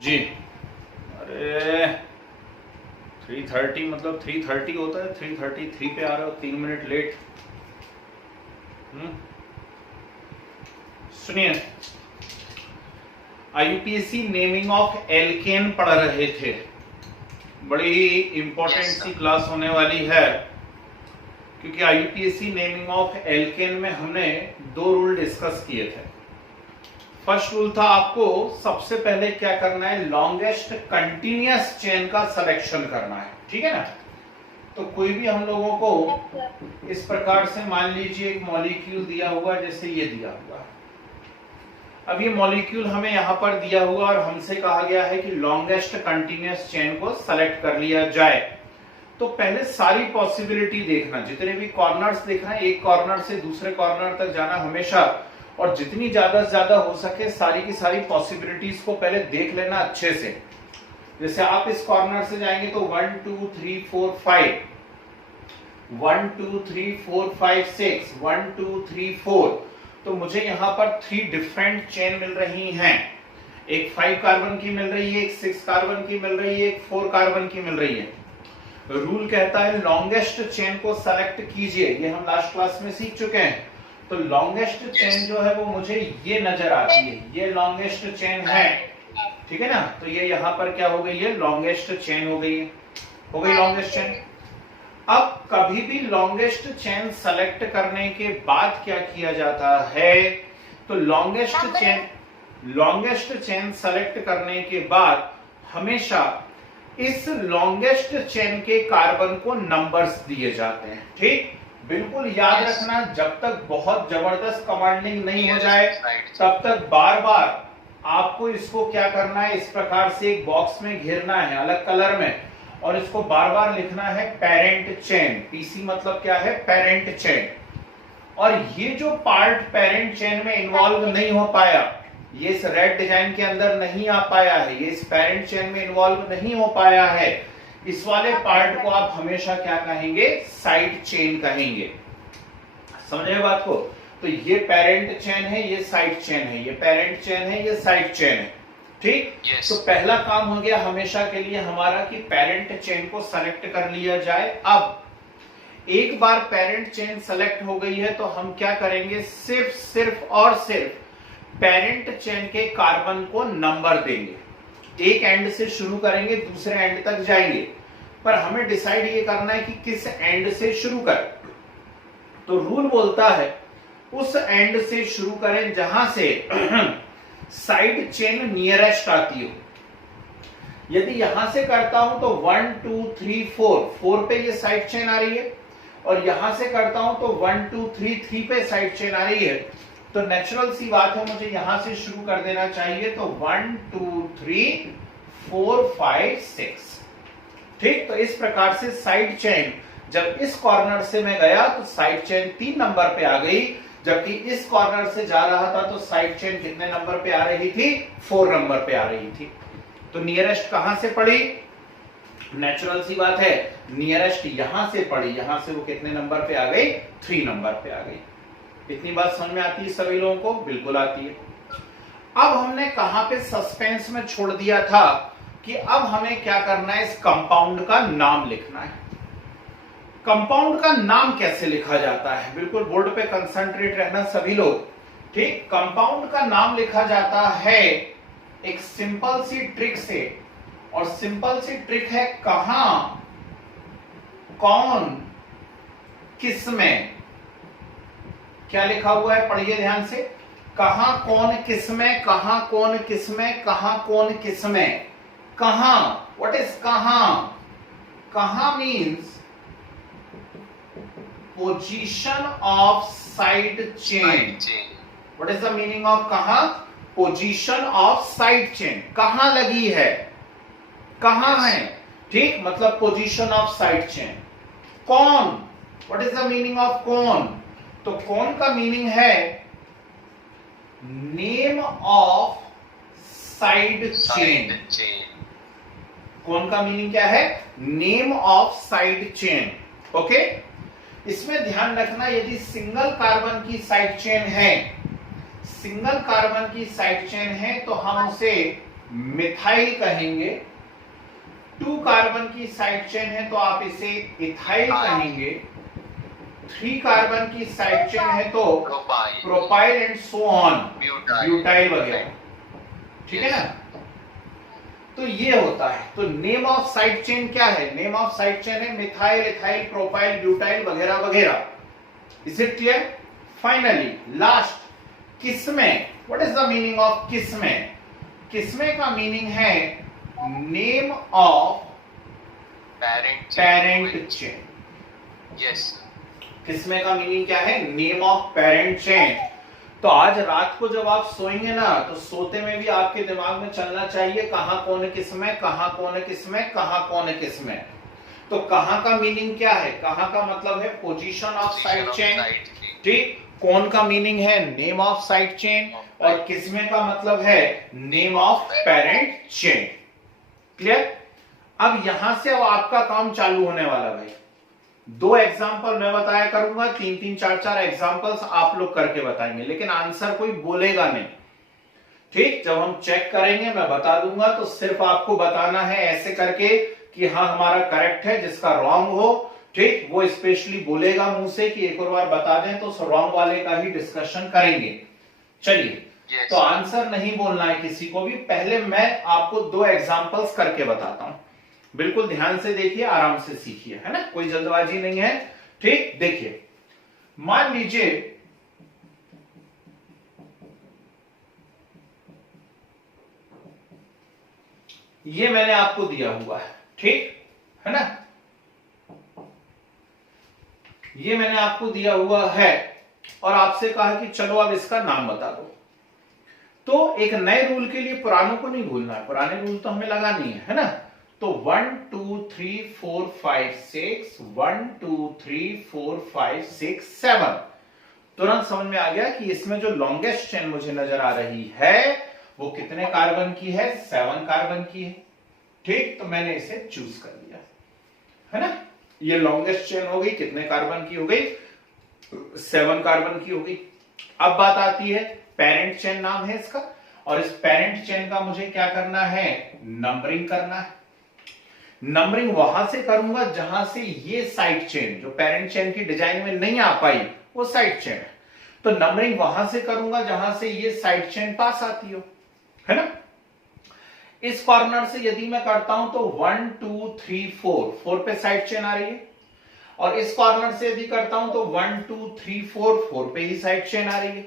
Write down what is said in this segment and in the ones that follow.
जी। अरे 3:30 मतलब 3:30 होता है, 3:33 पे आ रहे हो, 3 मिनट लेट। सुनिए, आईयूपीएसी नेमिंग ऑफ एल्केन पढ़ रहे थे। बड़ी ही इंपॉर्टेंट सी क्लास होने वाली है, क्योंकि आईयूपीएसी नेमिंग ऑफ एल्केन में हमने 2 रूल डिस्कस किए थे। फर्स्ट रूल था आपको सबसे पहले क्या करना है, लॉन्गेस्ट कंटिन्यूअस चेन का सिलेक्शन करना है, ठीक है ना। तो कोई भी हम लोगों को इस प्रकार से मान लीजिए एक मॉलिक्यूल दिया हुआ, जैसे ये दिया हुआ। अब ये मॉलिक्यूल हमें यहां पर दिया हुआ और हमसे कहा गया है कि लॉन्गेस्ट कंटिन्यूअस चेन को सेलेक्ट कर लिया जाए। तो पहले सारी पॉसिबिलिटी देखना, जितने भी कॉर्नर्स देखना है, एक कॉर्नर से दूसरे कॉर्नर तक जाना हमेशा, और जितनी ज्यादा से ज्यादा हो सके सारी की सारी पॉसिबिलिटीज को पहले देख लेना अच्छे से। जैसे आप इस कॉर्नर से जाएंगे तो 1 2 3 4 5, 1 2 3 4 5 6, 1 2 3 4, तो मुझे यहां पर 3 डिफरेंट चेन मिल रही हैं। एक 5 कार्बन की मिल रही है, एक 6 कार्बन की मिल रही है, एक 4 कार्बन की मिल रही है। रूल कहता है लॉन्गेस्ट चेन को सेलेक्ट कीजिए, ये हम लास्ट क्लास में सीख चुके हैं। तो लॉन्गेस्ट चेन जो है वो मुझे ये नजर आती है, ये लॉन्गेस्ट चेन है, ठीक है ना। तो ये यहां पर क्या हो गई है, लॉन्गेस्ट चेन हो गई है, हो गई लॉन्गेस्ट चेन। अब कभी भी लॉन्गेस्ट चेन सेलेक्ट करने के बाद क्या किया जाता है, तो लॉन्गेस्ट चेन सेलेक्ट करने के बाद हमेशा इस लॉन्गेस्ट चेन के कार्बन को नंबर्स दिए जाते हैं, ठीक। बिल्कुल याद रखना, जब तक बहुत जबरदस्त कमांडिंग नहीं हो जाए तब तक बार बार आपको इसको क्या करना है, इस प्रकार से एक बॉक्स में घेरना है अलग कलर में, और इसको बार बार लिखना है पेरेंट चेन। पीसी मतलब क्या है, पेरेंट चेन। और ये जो पार्ट पेरेंट चेन में इन्वॉल्व नहीं हो पाया, ये इस रेड डिजाइन के अंदर नहीं आ पाया है, ये इस पेरेंट चेन में इन्वॉल्व नहीं हो पाया है, इस वाले पार्ट को आप हमेशा क्या कहेंगे, साइड चेन कहेंगे। समझे बात को। तो ये पेरेंट चेन है, ये साइड चेन है, ये पेरेंट चेन है, ये साइड चेन है, ठीक। तो पहला काम हो गया हमेशा के लिए हमारा कि पेरेंट चेन को सेलेक्ट कर लिया जाए। अब एक बार पेरेंट चेन सेलेक्ट हो गई है तो हम क्या करेंगे, सिर्फ और सिर्फ पेरेंट चेन के कार्बन को नंबर देंगे। एक एंड से शुरू करेंगे, दूसरे एंड तक जाएंगे, पर हमें डिसाइड ये करना है कि किस एंड से शुरू करें। तो रूल बोलता है उस एंड से शुरू करें जहां से साइड चेन नियरेस्ट आती हो। यदि यहां से करता हूं तो 1 2 3 4 पे ये साइड चेन आ रही है, और यहां से करता हूं तो 1 2 3 पे साइड चेन आ रही है, तो नेचुरल सी बात है मुझे यहां से शुरू कर देना चाहिए। तो 1 2 3 4 5 6, ठीक। तो इस प्रकार से साइड चेन, जब इस कॉर्नर से मैं गया तो साइड चेन 3 नंबर पे आ गई, जबकि इस कॉर्नर से जा रहा था तो साइड चेन कितने नंबर पे आ रही थी, 4 नंबर पे आ रही थी। तो नियरेस्ट कहां से पड़ी, नेचुरल सी बात है, नियरेस्ट यहां से पड़ी, यहां से वो कितने नंबर पे आ गई, 3 नंबर पे आ गई। इतनी बात समझ में आती है सभी लोगों को, बिल्कुल आती है। अब हमने कहां पे सस्पेंस में छोड़ दिया था कि अब हमें क्या करना है, इस कंपाउंड का नाम लिखना है। कंपाउंड का नाम कैसे लिखा जाता है, बिल्कुल बोर्ड पे कंसंट्रेट रहना सभी लोग, ठीक। कंपाउंड का नाम लिखा जाता है एक सिंपल सी ट्रिक से, और सिंपल सी ट्रिक है कहां, कौन, किसमें। क्या लिखा हुआ है, पढ़िए ध्यान से, कहां कौन किसमें, कहां कौन किसमें, कहां कौन किसमें। कहां, व्हाट इज कहां, कहां means position of side chain. What is the meaning of कहां, पोजीशन ऑफ साइड चेन, कहां लगी है, कहां है, ठीक, मतलब पोजीशन ऑफ साइड चेन। कौन, what is the meaning of कौन, तो कौन का मीनिंग है नेम ऑफ साइड चेन। कौन का मीनिंग क्या है, name of side chain, okay. इसमें ध्यान रखना, यदि सिंगल कार्बन की साइड चेन है, सिंगल कार्बन की साइड चेन है, तो हम उसे मिथाइल कहेंगे, 2 कार्बन की साइड चेन है तो आप इसे इथाइल कहेंगे, 3 कार्बन की साइड चेन है तो propyl and so on, butyl वगैरह, ठीक है ना। तो ये होता है। तो नेम ऑफ साइड चेन क्या है? नेम ऑफ साइड चेन है मिथाइल, इथाइल, प्रोपाइल, ब्यूटाइल वगैरह वगैरह। Is it clear? Finally last, किस्में। What is the meaning of किस्में? किस्में का मीनिंग है name of parent chain. Yes. किस्में का मीनिंग क्या है? Name of parent chain. तो आज रात को जब आप सोएंगे ना, तो सोते में भी आपके दिमाग में चलना चाहिए कहां कौन किस्में, कहां कौन किस्में, कहां कौन किस्में। तो कहां का मीनिंग क्या है? कहां का मतलब है पोजीशन ऑफ साइड चेन, ठीक। कौन का मीनिंग है नेम ऑफ साइड चेन, और किस्में का मतलब है name of parent chain. Clear? अब यहां से अब आपका काम चालू होने वाला भाई। 2 एग्जाम्पल मैं बताया करूंगा, 3-3, 4-4 एग्जाम्पल्स आप लोग करके बताएंगे, लेकिन आंसर कोई बोलेगा नहीं, ठीक। जब हम चेक करेंगे मैं बता दूंगा, तो सिर्फ आपको बताना है ऐसे करके कि हाँ हमारा करेक्ट है, जिसका रॉन्ग हो, ठीक, वो स्पेशली बोलेगा मुंह से कि एक और बार बता दें, तो रॉन्ग वाले का ही डिस्कशन करेंगे। चलिए, तो आंसर नहीं बोलना है किसी को भी। पहले मैं आपको 2 एग्जाम्पल्स करके बताता हूं, बिल्कुल ध्यान से देखिए, आराम से सीखिए, है ना, कोई जल्दबाजी नहीं है, ठीक। देखिए, मान लीजिए ये मैंने आपको दिया हुआ है, ठीक है ना, ये मैंने आपको दिया हुआ है, और आपसे कहा कि चलो अब इसका नाम बता दो। तो एक नए रूल के लिए पुरानों को नहीं भूलना है, पुराने रूल तो हमें लगा नहीं है ना। तो 1 2 3 4 5 6, 1 2 3 4 5 6 7, तुरंत समझ में आ गया कि इसमें जो लॉन्गेस्ट चेन मुझे नजर आ रही है वो कितने कार्बन की है? 7 कार्बन की है, ठीक। तो मैंने इसे चूज कर लिया, है ना। ये लॉन्गेस्ट चेन हो गई, कितने कार्बन की हो गई? 7 कार्बन की हो गई। अब बात आती है, पेरेंट चेन नाम है इसका, और इस पेरेंट चेन का मुझे क्या करना है? नंबरिंग करना है। नंबरिंग वहां से करूंगा जहां से ये साइड चेन, जो पेरेंट चेन की डिजाइन में नहीं आ पाई, वो साइड चेन है। तो नंबरिंग वहां से करूंगा जहां से ये साइड चेन पास आती हो, है ना। इस कॉर्नर से यदि मैं करता हूं तो 1 2 3 4 पे साइड चेन आ रही है, और इस कॉर्नर से यदि करता हूं तो 1 2 3 4 पे ही साइड चेन आ रही है।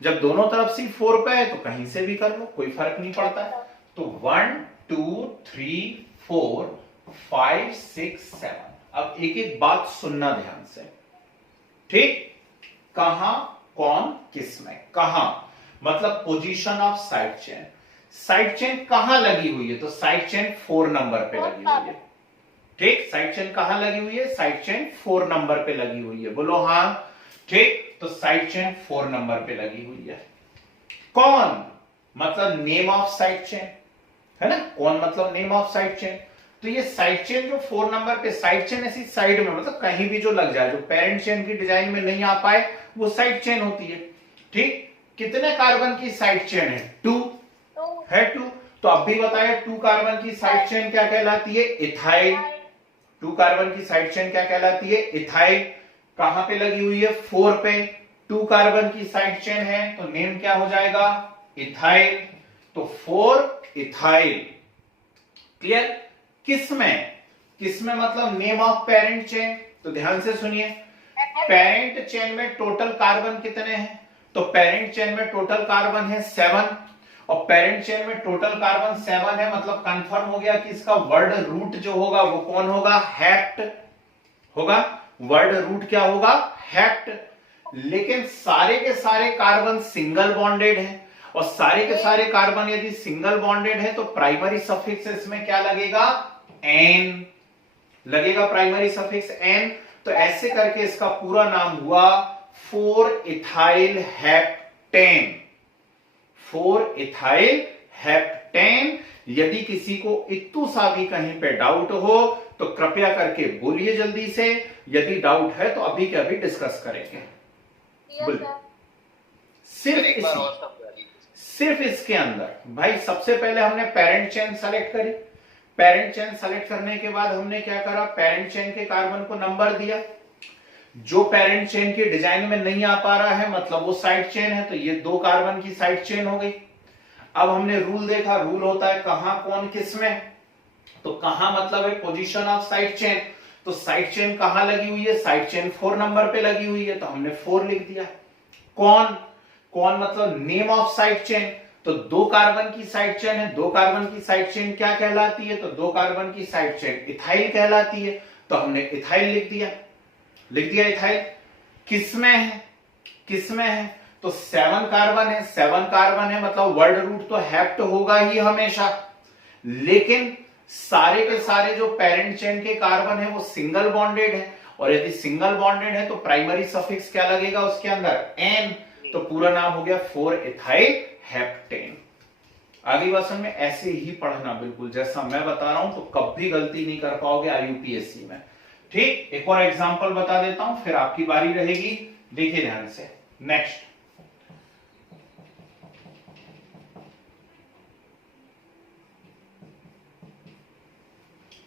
जब दोनों तरफ से 4 पे है तो कहीं से भी कर लो, कोई फर्क नहीं पड़ता है। तो 1 2 3 4 5 6 7। अब एक एक बात सुनना ध्यान से, ठीक। कहां कौन किसमें, कहां मतलब position of side chain. Side chain कहां लगी हुई है? तो साइड चेन 4 नंबर पे लगी हुई है, ठीक। साइड चेन कहां लगी हुई है? साइड चेन 4 नंबर पे लगी हुई है, बोलो हाँ, ठीक। तो साइड चेन 4 नंबर पे लगी हुई है। कौन मतलब नेम ऑफ साइड चेन, है ना। कौन मतलब नेम ऑफ साइड चेन। तो ये साइड चेन जो 4 नंबर पे, साइड चेन ऐसी साइड में, मतलब कहीं भी जो लग जाए, जो पेरेंट चेन की डिजाइन में नहीं आ पाए, वो साइड चेन होती है, ठीक। कितने कार्बन की साइड चेन है? 2 है, 2। तो अब भी बताया 2 कार्बन की साइड चेन क्या कहलाती है? इथाइल। 2 कार्बन की साइड चेन क्या कहलाती है? इथाइल। कहां पे लगी हुई है? 4 पे। 2 कार्बन की साइड चेन है तो नेम क्या हो जाएगा? इथाइल। तो 4 इथाइल। क्लियर? किसमें? किसमें मतलब नेम ऑफ पेरेंट चेन। तो ध्यान से सुनिए, पेरेंट चेन में टोटल कार्बन कितने हैं? तो पेरेंट चेन में टोटल कार्बन है 7, और पेरेंट चेन में टोटल कार्बन 7 है, मतलब कंफर्म हो गया कि इसका वर्ड रूट जो होगा वो कौन होगा? हेप्ट होगा। वर्ड रूट क्या होगा? हेप्ट। लेकिन सारे के सारे कार्बन सिंगल बॉन्डेड हैं, और सारे के सारे कार्बन यदि सिंगल बॉन्डेड है तो प्राइमरी सफिक्स इसमें क्या लगेगा? एन लगेगा, प्राइमरी सफिक्स एन। तो ऐसे करके इसका पूरा नाम हुआ 4 इथाइल हेप्टेन। 4 ethyl heptane. यदि किसी को इत्तू सा भी कहीं पे डाउट हो तो कृपया करके बोलिए जल्दी से, यदि डाउट है तो अभी के अभी डिस्कस करेंगे। सिर्फ सिर्फ इसके अंदर भाई सबसे पहले हमने पेरेंट चेन सेलेक्ट करी, पेरेंट चेन सेलेक्ट करने के बाद हमने क्या करा, पेरेंट चेन के कार्बन को नंबर दिया। जो पेरेंट चेन के डिजाइन में नहीं आ पा रहा है मतलब वो साइड चेन है, तो ये 2 कार्बन की साइड चेन हो गई। अब हमने रूल देखा, रूल होता है कहां कौन किस में, तो कहां मतलब है पोजीशन ऑफ साइड चेन, तो साइड चेन कहां लगी हुई है, साइड चेन 4 नंबर पे लगी हुई है, तो हमने 4 लिख दिया। कौन कौन मतलब नेम ऑफ साइड चेन, तो 2 कार्बन की साइड चेन है, 2 कार्बन की साइड चेन क्या कहलाती है, तो 2 कार्बन की साइड चेन इथाइल कहलाती है, तो हमने इथाइल लिख दिया इथाइल। किसमें है, किसमें है, तो 7 कार्बन है, 7 कार्बन है मतलब वर्ड रूट तो हेप्ट होगा ही हमेशा, लेकिन सारे के सारे जो पेरेंट चेन के कार्बन है वो सिंगल बॉन्डेड है, और यदि सिंगल बॉन्डेड है तो प्राइमरी सफिक्स क्या लगेगा उसके अंदर, एन, तो पूरा नाम हो गया 4 इथाइल हेप्टेन। आगे वर्षन में ऐसे ही पढ़ना, बिल्कुल जैसा मैं बता रहा हूं, तो कभी गलती नहीं कर पाओगे IUPAC में। ठीक, एक और एग्जांपल बता देता हूं, फिर आपकी बारी रहेगी। देखिए ध्यान से, नेक्स्ट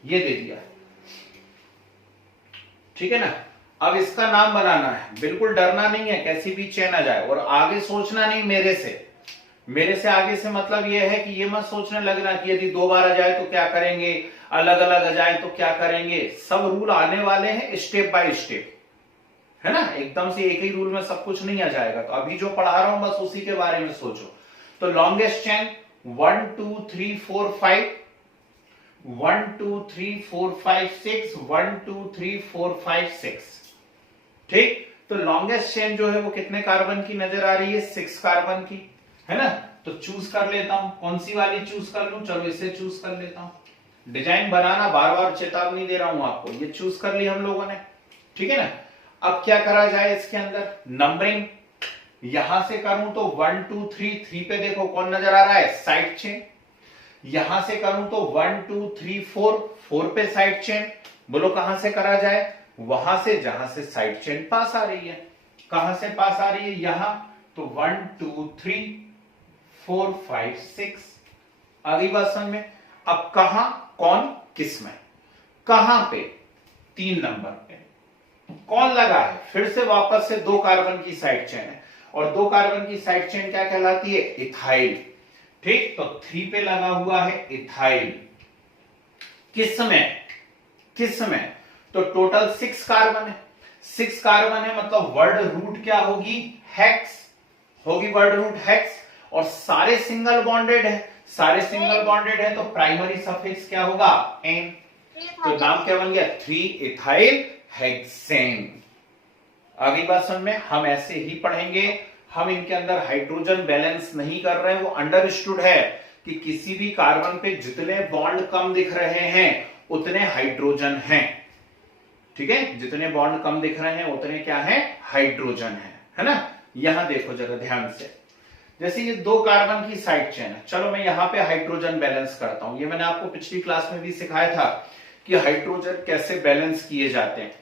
ये दे दिया, ठीक है ना। अब इसका नाम बनाना है, बिल्कुल डरना नहीं है, कैसी भी चेन आ जाए, और आगे सोचना नहीं मेरे से आगे से मतलब यह है कि ये मत सोचने लगना कि यदि 2 बार आ जाए तो क्या करेंगे, अलग अलग आ जाए तो क्या करेंगे। सब रूल आने वाले हैं स्टेप बाय स्टेप, है ना, एकदम से एक ही रूल में सब कुछ नहीं आ जाएगा। तो अभी जो पढ़ा रहा हूं बस उसी के बारे में सोचो। तो लॉन्गेस्ट चेन 1 2 3 4 5, 1 2 3 4 5 6, 1 2 3 4 5 6, ठीक। तो लॉन्गेस्ट चेन जो है वो कितने कार्बन की नजर आ रही है, 6 कार्बन की, है ना। तो चूज कर लेता हूं, कौन सी वाली चूज कर लूं, चलो इसे चूज कर लेता हूं। डिजाइन बनाना, बार बार चेतावनी दे रहा हूं आपको, ये चूज कर ली हम लोगों ने, ठीक है ना। अब क्या करा जाए इसके अंदर, नंबरिंग यहां से करूं तो 1 2 3, 3 पे देखो कौन नजर आ रहा है, साइड चेन। यहां से करूं तो 1 2 3 4, 4 पे साइड चेन। बोलो कहां से करा जाए, वहां से जहां से साइड चेन पास आ रही है। कहां से पास आ रही है, यहां, तो 1 2 3 4 5 6। अगली बात समझ में। अब कहां कौन किस में, कहां पे, 3 नंबर पे कौन लगा है, फिर से वापस से 2 कार्बन की साइड चेन है, और 2 कार्बन की साइड चेन क्या कहलाती है, इथाइल, ठीक। तो 3 पे लगा हुआ है इथाइल, किस में, किस में, तो टोटल 6 कार्बन है, 6 कार्बन है मतलब वर्ड रूट क्या होगी, हेक्स होगी, वर्ड रूट हेक्स, और सारे सिंगल बॉन्डेड है, सारे सिंगल बॉन्डेड है, तो प्राइमरी सफिक्स क्या होगा, एन। तो नाम क्या बन गया, 3 इथाइल हेक्सेन। अगली बात समझ में, हम ऐसे ही पढ़ेंगे, हम इनके अंदर हाइड्रोजन बैलेंस नहीं कर रहे हैं, वो अंडरस्टूड है कि किसी भी कार्बन पे जितने बॉन्ड कम दिख रहे हैं उतने हाइड्रोजन हैं, ठीक है, जितने बॉन्ड कम दिख रहे हैं उतने क्या है, हाइड्रोजन है ना। यहां देखो जरा ध्यान से, जैसे ये 2 कार्बन की साइड चेन है, चलो मैं यहां पे हाइड्रोजन बैलेंस करता हूं। ये मैंने आपको पिछली क्लास में भी सिखाया था कि हाइड्रोजन कैसे बैलेंस किए जाते हैं।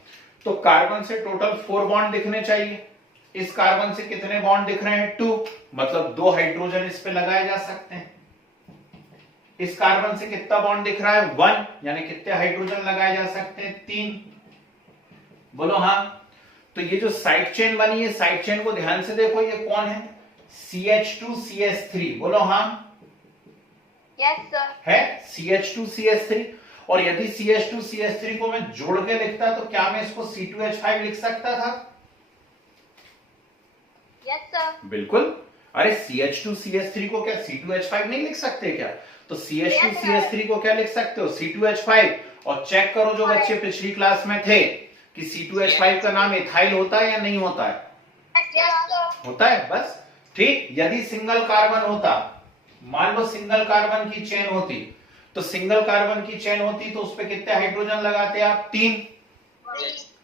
तो कार्बन से टोटल 4 बॉन्ड दिखने चाहिए, इस कार्बन से कितने बॉन्ड दिख रहे हैं, 2, मतलब 2 हाइड्रोजन इस पे लगाए जा सकते हैं। इस कार्बन से कितना बॉन्ड दिख रहा है, 1, यानी कितने हाइड्रोजन लगाए जा सकते हैं, 3। बोलो हाँ। तो ये जो साइड चेन बनी है, साइड चेन को ध्यान से देखो, ये कौन है, CH2CH3, बोलो हाँ। Yes sir. है CH2CH3, और यदि CH2CH3 को मैं जोड़ के लिखता तो क्या मैं इसको C2H5 लिख सकता था, यस सर। बिल्कुल। अरे CH2CH3 को क्या C2H5 नहीं लिख सकते क्या, तो CH2CH3 को क्या लिख सकते हो, C2H5। और चेक करो जो बच्चे पिछली क्लास में थे कि C2H5 का नाम इथाइल होता है या नहीं होता है, होता है, बस ठीक। यदि सिंगल कार्बन होता, मान लो सिंगल कार्बन की चेन होती, तो सिंगल कार्बन की चेन होती तो उस पे कितने हाइड्रोजन लगाते आप, 3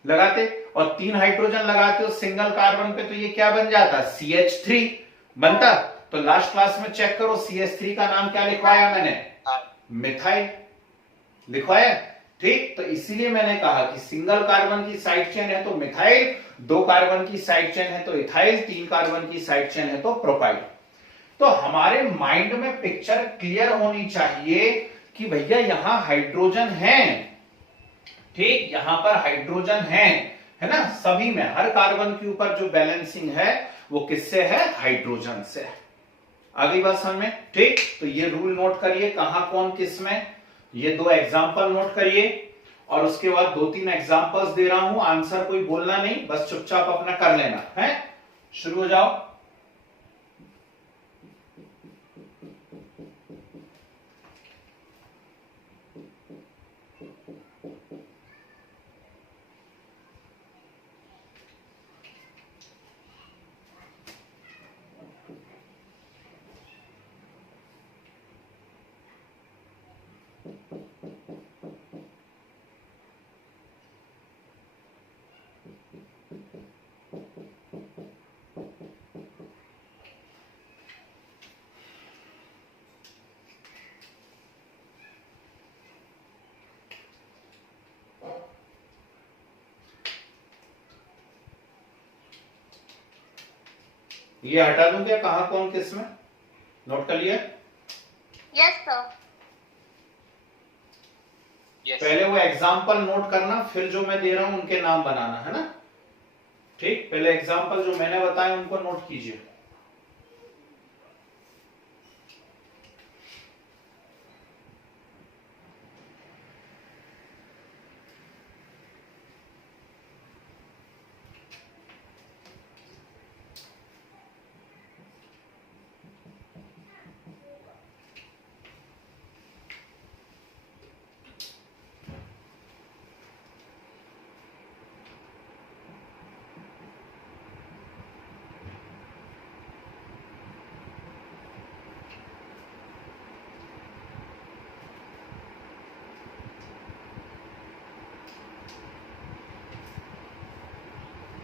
लगाते, और 3 हाइड्रोजन लगाते हो सिंगल कार्बन पे, तो ये क्या बन जाता, CH3 बनता। तो लास्ट क्लास में चेक करो CH3 का नाम क्या लिखवाया मैंने, मिथाइल लिखवाया, ठीक। तो इसीलिए मैंने कहा कि सिंगल कार्बन की साइड चेन है तो मिथाइल, 2 कार्बन की साइड चेन है तो इथाइल, 3 कार्बन की साइड चेन है तो प्रोपाइल। तो हमारे माइंड में पिक्चर क्लियर होनी चाहिए कि भैया यहां हाइड्रोजन है, ठीक, यहां पर हाइड्रोजन है ना, सभी में, हर कार्बन के ऊपर जो बैलेंसिंग है वो किससे है, हाइड्रोजन से। आ गई बात समझ में, ठीक। तो ये रूल नोट करिए, कहां कौन किस में, ये 2 एग्जाम्पल नोट करिए, और उसके बाद 2-3 एग्जाम्पल्स दे रहा हूं, आंसर कोई बोलना नहीं, बस चुपचाप अपना कर लेना है। शुरू हो जाओ। ये हटा दूं क्या, कहां कौन किस में, नोट कर लिया? Yes sir. पहले वो एग्जाम्पल नोट करना, फिर जो मैं दे रहा हूं उनके नाम बनाना, है ना, ठीक। पहले एग्जाम्पल जो मैंने बताए उनको नोट कीजिए।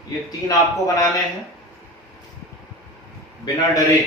ये 3 आपको बनाने हैं बिना डरे।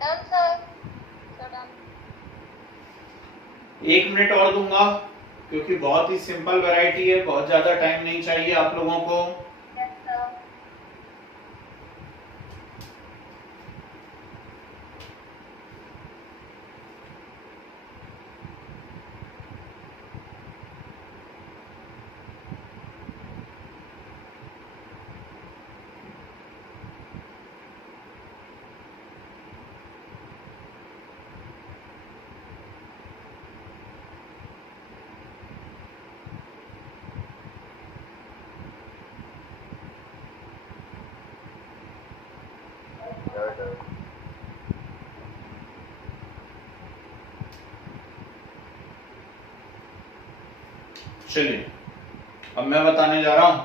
Done sir. Sir done. 1 minute और दूंगा, क्योंकि बहुत ही सिंपल वैरायटी है, बहुत ज्यादा टाइम नहीं चाहिए आप लोगों को। Yes sir. चलिए अब मैं बताने जा रहा हूं।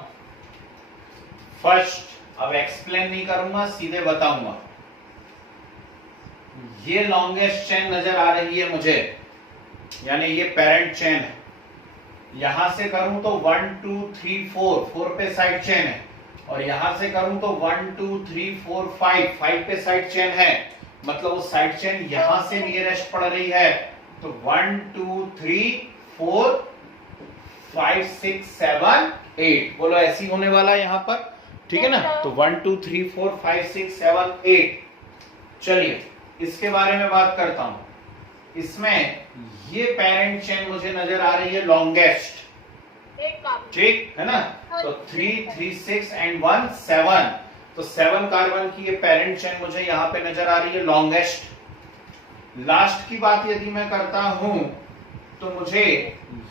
फर्स्ट, अब एक्सप्लेन नहीं करूंगा, सीधे बताऊंगा। ये लॉन्गेस्ट चेन नजर आ रही है मुझे, यानी ये पेरेंट चेन है। यहां से करूं तो 1 2 3 4 पे साइड चेन है, और यहां से करूं तो 1 2 3 4 5 पे साइड चेन है। मतलब वो साइड चेन यहां से नियरेस्ट पड़ रही है, तो 1 2 3 4 5 6 7 8, बोलो ऐसी होने वाला है यहां पर, ठीक है ना। तो 1 2 3 4 5 6 7 8। चलिए इसके बारे में बात करता हूं। इसमें ये पेरेंट चेन मुझे नजर आ रही है लॉन्गेस्ट, ठीक है ना। तो 3 3 6 एंड 1 7, तो 7 कार्बन की ये पेरेंट चेन मुझे यहां पे नजर आ रही है लॉन्गेस्ट। लास्ट की बात यदि मैं करता हूं तो मुझे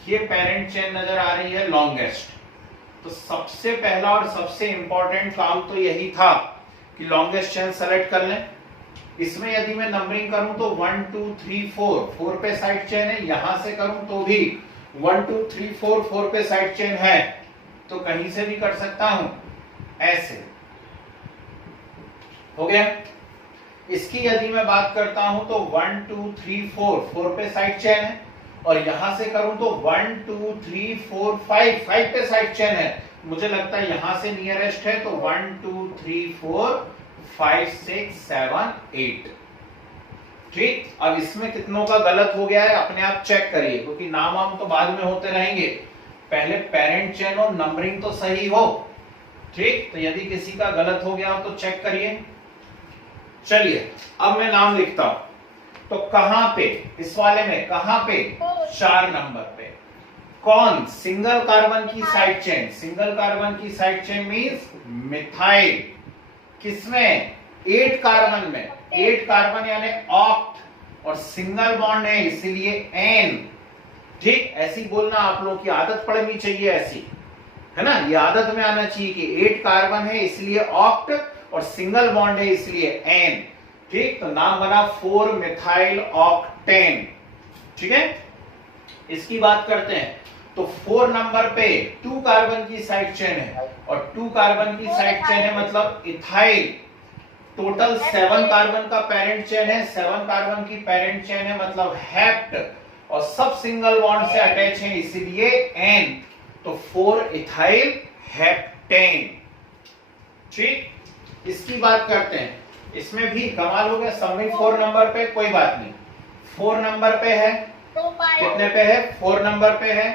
ये पेरेंट चेन नजर आ रही है लॉन्गेस्ट। तो सबसे पहला और सबसे इंपॉर्टेंट काम तो यही था कि लॉन्गेस्ट चेन सेलेक्ट कर लें, इसमें यदि मैं नंबरिंग करूं तो 1 2 3 4 4 पे साइड चेन है, यहां से करूं तो भी 1 2 3 4 4 पे साइड चेन है, तो कहीं से भी कर सकता हूं ऐसे। हो गया। इसकी यदि मैं बात करता हूं तो 1 2 3 4 4 पे साइड चेन है, और यहां से करूं तो 1 2 3 4 5 5 पे साइड चेन है। मुझे लगता है यहां से नियरेस्ट है, तो 1 2 3 4 5 6 7 8। ठीक, अब इसमें कितनों का गलत हो गया है अपने आप चेक करिए, क्योंकि नाम वाम तो बाद में होते रहेंगे, पहले पेरेंट चेन और नंबरिंग तो सही हो। ठीक, तो यदि किसी का गलत हो गया हो तो चेक करिए। चलिए अब मैं नाम लिखता हूं, तो कहां पे, इस वाले में कहां पे, 4 नंबर पे। कौन? सिंगल कार्बन की साइड चेन। सिंगल कार्बन की साइड चेन मींस मिथाइल। किसमें? 8 कार्बन में। 8 कार्बन यानी ऑक्ट, और सिंगल बॉन्ड है इसीलिए एन। ठीक, ऐसी बोलना आप लोगों की आदत पड़नी चाहिए, ऐसी है ना, ये आदत में आना चाहिए कि 8 कार्बन है इसलिए ऑक्ट, और सिंगल बॉन्ड है इसलिए एन। ठीक, तो नाम बना 4 मिथाइल ऑक्टेन। ठीक है, इसकी बात करते हैं, तो 4 नंबर पे 2 कार्बन की साइड चेन है, और 2 कार्बन की साइड चेन है मतलब इथाइल। टोटल 7 कार्बन का पेरेंट चेन है, 7 कार्बन की पेरेंट चेन है मतलब हेप्ट, और सब सिंगल बॉन्ड से अटैच है इसीलिए एन, तो 4 इथाइल हेप्टेन। ठीक, इसकी बात करते हैं, इसमें भी कमाल हो गया। सबमिट 4 नंबर पे, कोई बात नहीं, 4 नंबर पे है, कितने पे है? 4 नंबर पे है।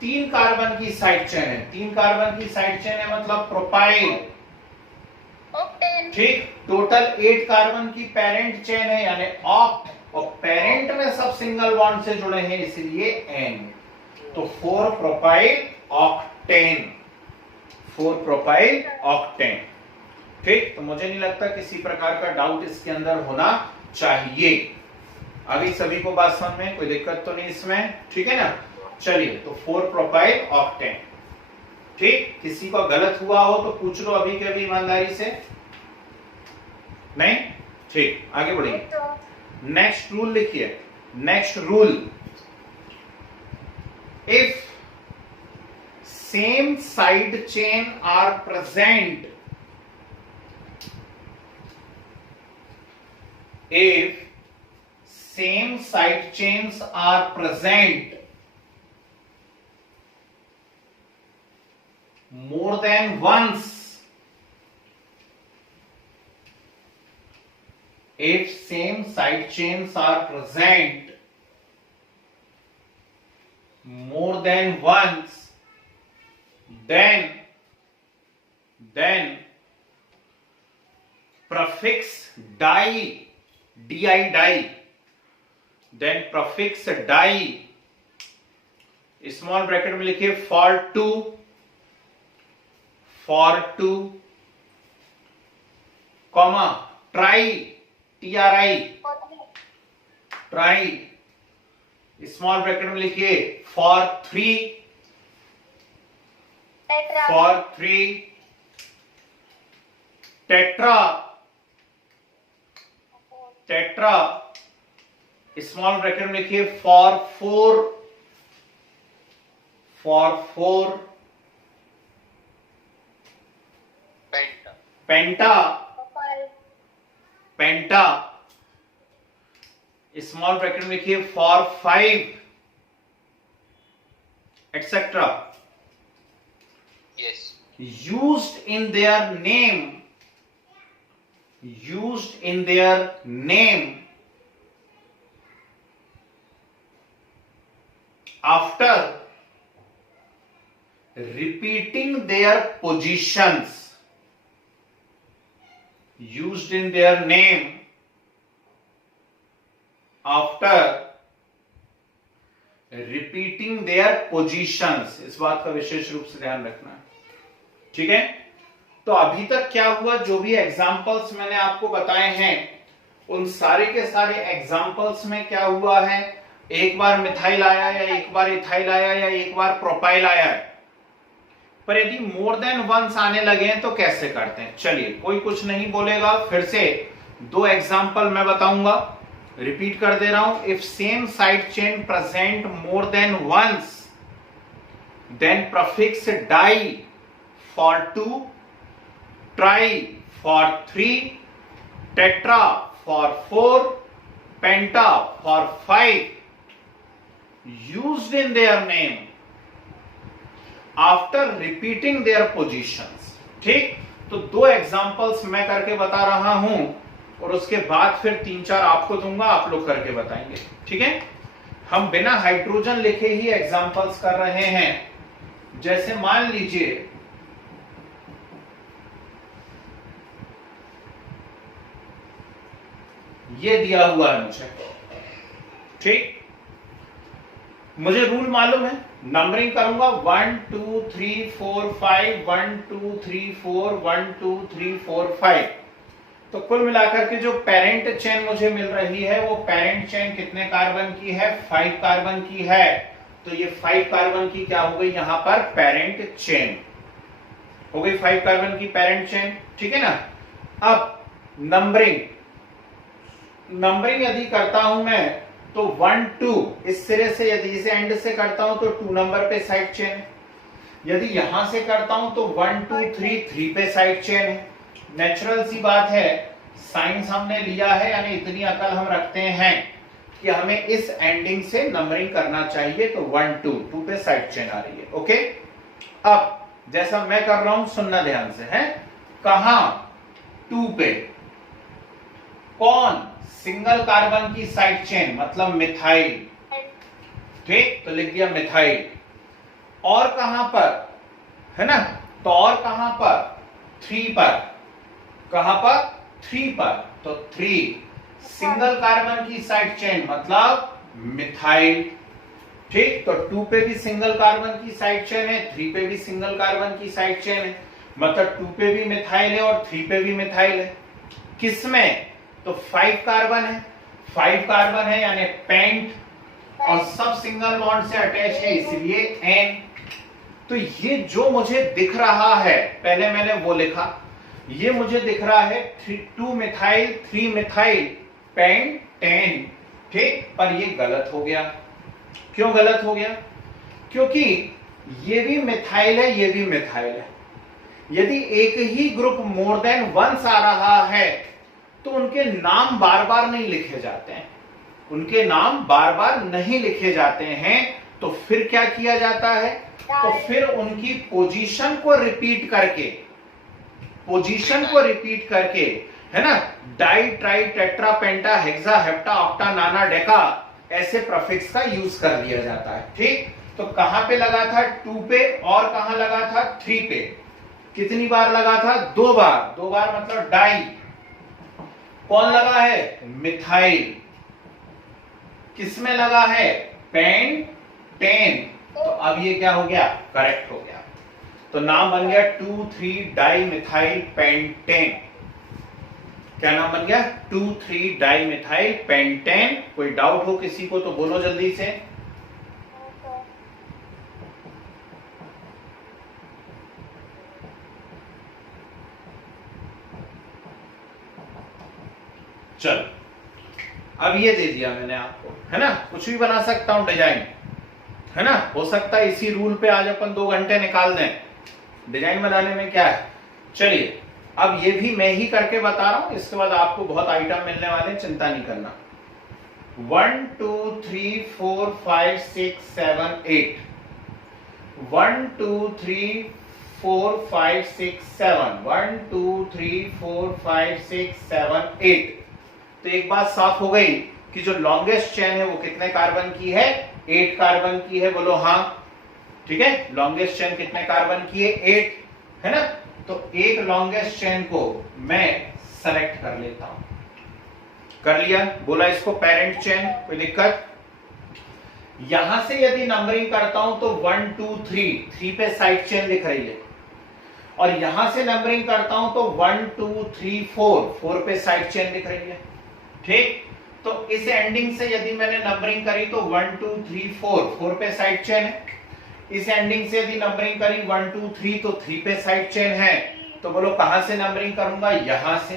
3 कार्बन की साइड चेन है, 3 कार्बन की साइड चेन है मतलब प्रोपाइल। ठीक, टोटल 8 कार्बन की पेरेंट चेन है यानी ऑक्ट, और पेरेंट में सब सिंगल बॉन्ड से जुड़े हैं इसलिए एन, तो 4 प्रोपाइल ऑक्टेन। 4 propyl octane. ठीक, तो मुझे नहीं लगता किसी प्रकार का डाउट इसके अंदर होना चाहिए। अभी सभी को बात समझ में, कोई दिक्कत तो नहीं इसमें? ठीक है ना। चलिए, तो 4 प्रोपाइल ऑक्टेन। ठीक, किसी को गलत हुआ हो तो पूछ लो अभी के अभी ईमानदारी से। नहीं? ठीक, आगे बढ़िए। नेक्स्ट रूल लिखिए। Next rule, if same side chain are present, if same side chains are present more than once, if same side chains are present more than once, then prefix di, di, then prefix di, small bracket में लिखिए for two, comma try, TRI, try, small bracket में लिखिए for 3, tetra, small bracket में लिखिए for 4, penta, small bracket में लिखिए for 5, etc. Yes. used in their name after repeating their positions, used in their name after repeating their positions। इस बात का विशेष रूप से ध्यान रखना है। ठीक है, तो अभी तक क्या हुआ, जो भी एग्जाम्पल्स मैंने आपको बताए हैं उन सारे के सारे एग्जाम्पल्स में क्या हुआ है, एक बार मिथाइल आया या एक बार इथाइल आया या एक बार प्रोपाइल आया है। पर यदि मोर देन वंस आने लगे हैं तो कैसे करते हैं? चलिए, कोई कुछ नहीं बोलेगा, फिर से दो एग्जाम्पल मैं बताऊंगा, रिपीट कर दे रहा हूं। If same side chain present more than once, then prefix di for 2, tri for 3, tetra for 4, penta for 5 used in their name after repeating their positions। ठीक, तो दो एग्जांपल्स मैं करके बता रहा हूं और उसके बाद फिर 3-4 आपको दूंगा, आप लोग करके बताएंगे। ठीक है, हम बिना हाइड्रोजन लिखे ही एग्जांपल्स कर रहे हैं। जैसे मान लीजिए ये दिया हुआ है मुझे, ठीक, मुझे रूल मालूम है, नंबरिंग करूंगा 1 2 3 4 5, 1 2 3 4, 1 2 3 4 5। तो कुल मिलाकर के जो पेरेंट चेन मुझे मिल रही है वो पेरेंट चेन कितने कार्बन की है? 5 कार्बन की है। तो ये 5 कार्बन की क्या हो गई यहां पर? पेरेंट चेन हो गई, 5 कार्बन की पेरेंट चेन। ठीक है ना। अब नंबरिंग यदि करता हूं मैं तो 1 2 इस सिरे से, यदि इसे एंड से करता हूं तो 2 नंबर पे साइड चेन है। यदि यहां से करता हूं तो 1 2 3 3 पे साइड चेन है। नेचुरल सी बात है, साइंस हमने लिया है, यानी इतनी अकल हम रखते हैं कि हमें इस एंडिंग से नंबरिंग करना चाहिए। तो 1 2 पे साइड चेन आ रही है। ओके, अब जैसा मैं कर रहा हूं सुनना ध्यान से है। कहां? 2 पे कौन? सिंगल कार्बन की साइड चेन, मतलब मिथाइल। ठीक, तो लिख दिया मिथाइल। और कहां पर है ना? तो और कहां पर? 3 पर। कहां पर? 3 पर। तो 3 सिंगल कार्बन की साइड चेन मतलब मिथाइल। ठीक, तो 2 पे भी सिंगल कार्बन की साइड चेन है, 3 पे भी सिंगल कार्बन की साइड चेन है, मतलब 2 पे भी मिथाइल है और 3 पे भी मिथाइल है। किसमें? तो 5 कार्बन है, 5 कार्बन है यानी पेंट और सब सिंगल बॉन्ड से अटैच है, इसलिए एन। तो ये जो मुझे दिख रहा है, पहले मैंने वो लिखा, ये मुझे दिख रहा है 2 मिथाइल 3 मिथाइल पेंटेन। ठीक, पर ये गलत हो गया। क्यों गलत हो गया? क्योंकि ये भी मिथाइल है, ये भी मिथाइल है। यदि एक ही ग्रुप मोर देन वंस आ रहा है तो उनके नाम बार बार नहीं लिखे जाते हैं, उनके नाम बार बार नहीं लिखे जाते हैं। तो फिर क्या किया जाता है? तो फिर उनकी पोजीशन को रिपीट करके है ना, डाई ट्राई टेट्रा पेंटा हेक्सा हेप्टा ऑक्टा नाना डेका ऐसे प्रफिक्स का यूज कर लिया जाता है। ठीक, तो कहां पे लगा था? 2 पे। और कहां लगा था? 3 पे। कितनी बार लगा था? 2 बार। 2 बार मतलब डाई। कौन लगा है? मिथाइल। किसमें लगा है? पेंटेन। तो अब ये क्या हो गया? करेक्ट हो गया। तो नाम बन गया 2 3 डाई मिथाइल पेंटेन। क्या नाम बन गया? 2 3 डाई मिथाइल पेंटेन। कोई डाउट हो किसी को तो बोलो जल्दी से। चल, अब ये दे दिया मैंने आपको, है ना। कुछ भी बना सकता हूं डिजाइन, है ना। हो सकता है इसी रूल पे आज अपन 2 घंटे निकाल दें। डिजाइन बनाने में क्या है। चलिए, अब ये भी मैं ही करके बता रहा हूं, इसके बाद आपको बहुत आइटम मिलने वाले, चिंता नहीं करना। 1 2 3 4 5 6 7 8। 1 2 3 4 5 6 7। 1 2 3 4 5 6 7 8। तो एक बात साफ हो गई कि जो लॉन्गेस्ट चेन है वो कितने कार्बन की है? 8 कार्बन की है। बोलो हाँ। ठीक है, लॉन्गेस्ट चेन कितने कार्बन की है? 8, है ना। तो एक लॉन्गेस्ट चेन को मैं सेलेक्ट कर लेता हूं। कर लिया, बोला इसको पेरेंट चेन। कोई दिक्कत? यहां से यदि नंबरिंग करता हूं तो 1 2 3 पे साइड चेन दिख रही है, और यहां से नंबरिंग करता हूं तो 1 2 3 4 पे साइड चेन दिख रही है। ठीक, तो इस एंडिंग से यदि मैंने नंबरिंग करी तो 1 2 3 4 पे साइड चेन है। इस एंडिंग से यदि नंबरिंग करी 1 2 3 तो 3 पे साइड चेन है। तो बोलो कहां से नंबरिंग करूंगा? यहां से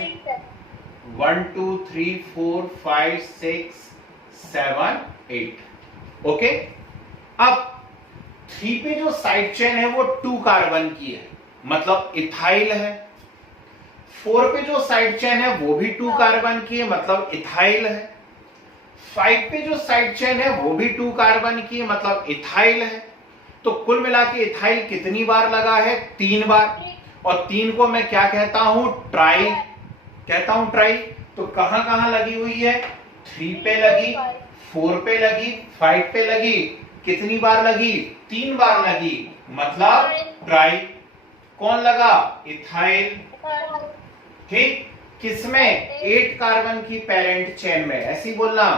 1 2 3 4 5 6 7 8। ओके, अब 3 पे जो साइड चेन है वो 2 कार्बन की है, मतलब इथाइल है। 4 पे जो साइड चेन है वो भी 2 कार्बन की है, मतलब इथाइल है। 5 पे जो साइड चेन है वो भी 2 कार्बन की है, मतलब इथाइल है। तो कुल मिला के इथाइल कितनी बार लगा है? 3 बार। और 3 को मैं क्या कहता हूं? ट्राई कहता हूं, ट्राई। तो कहां कहां लगी हुई है? 3 पे लगी, 4 पे लगी, 5 पे लगी। कितनी बार लगी? 3 बार लगी, मतलब ट्राई। कौन लगा? इथाइल। ठीक, किसमें? 8 कार्बन की पेरेंट चेन में। ऐसी बोलना,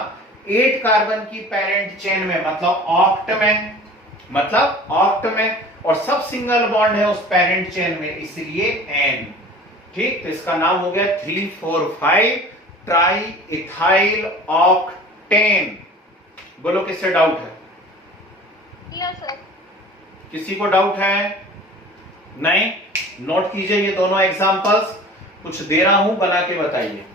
8 कार्बन की पेरेंट चेन में, मतलब ऑक्ट में, मतलब ऑक्ट में। और सब सिंगल बॉन्ड है उस पेरेंट चेन में, इसलिए एन। ठीक, तो इसका नाम हो गया 3 4 5 ट्राई इथाइल ऑक्टेन। बोलो किससे डाउट है? Yes sir. किसी को डाउट है? नहीं? नोट कीजिए ये दोनों एग्जांपल्स, कुछ दे रहा हूं, बना के बताइए।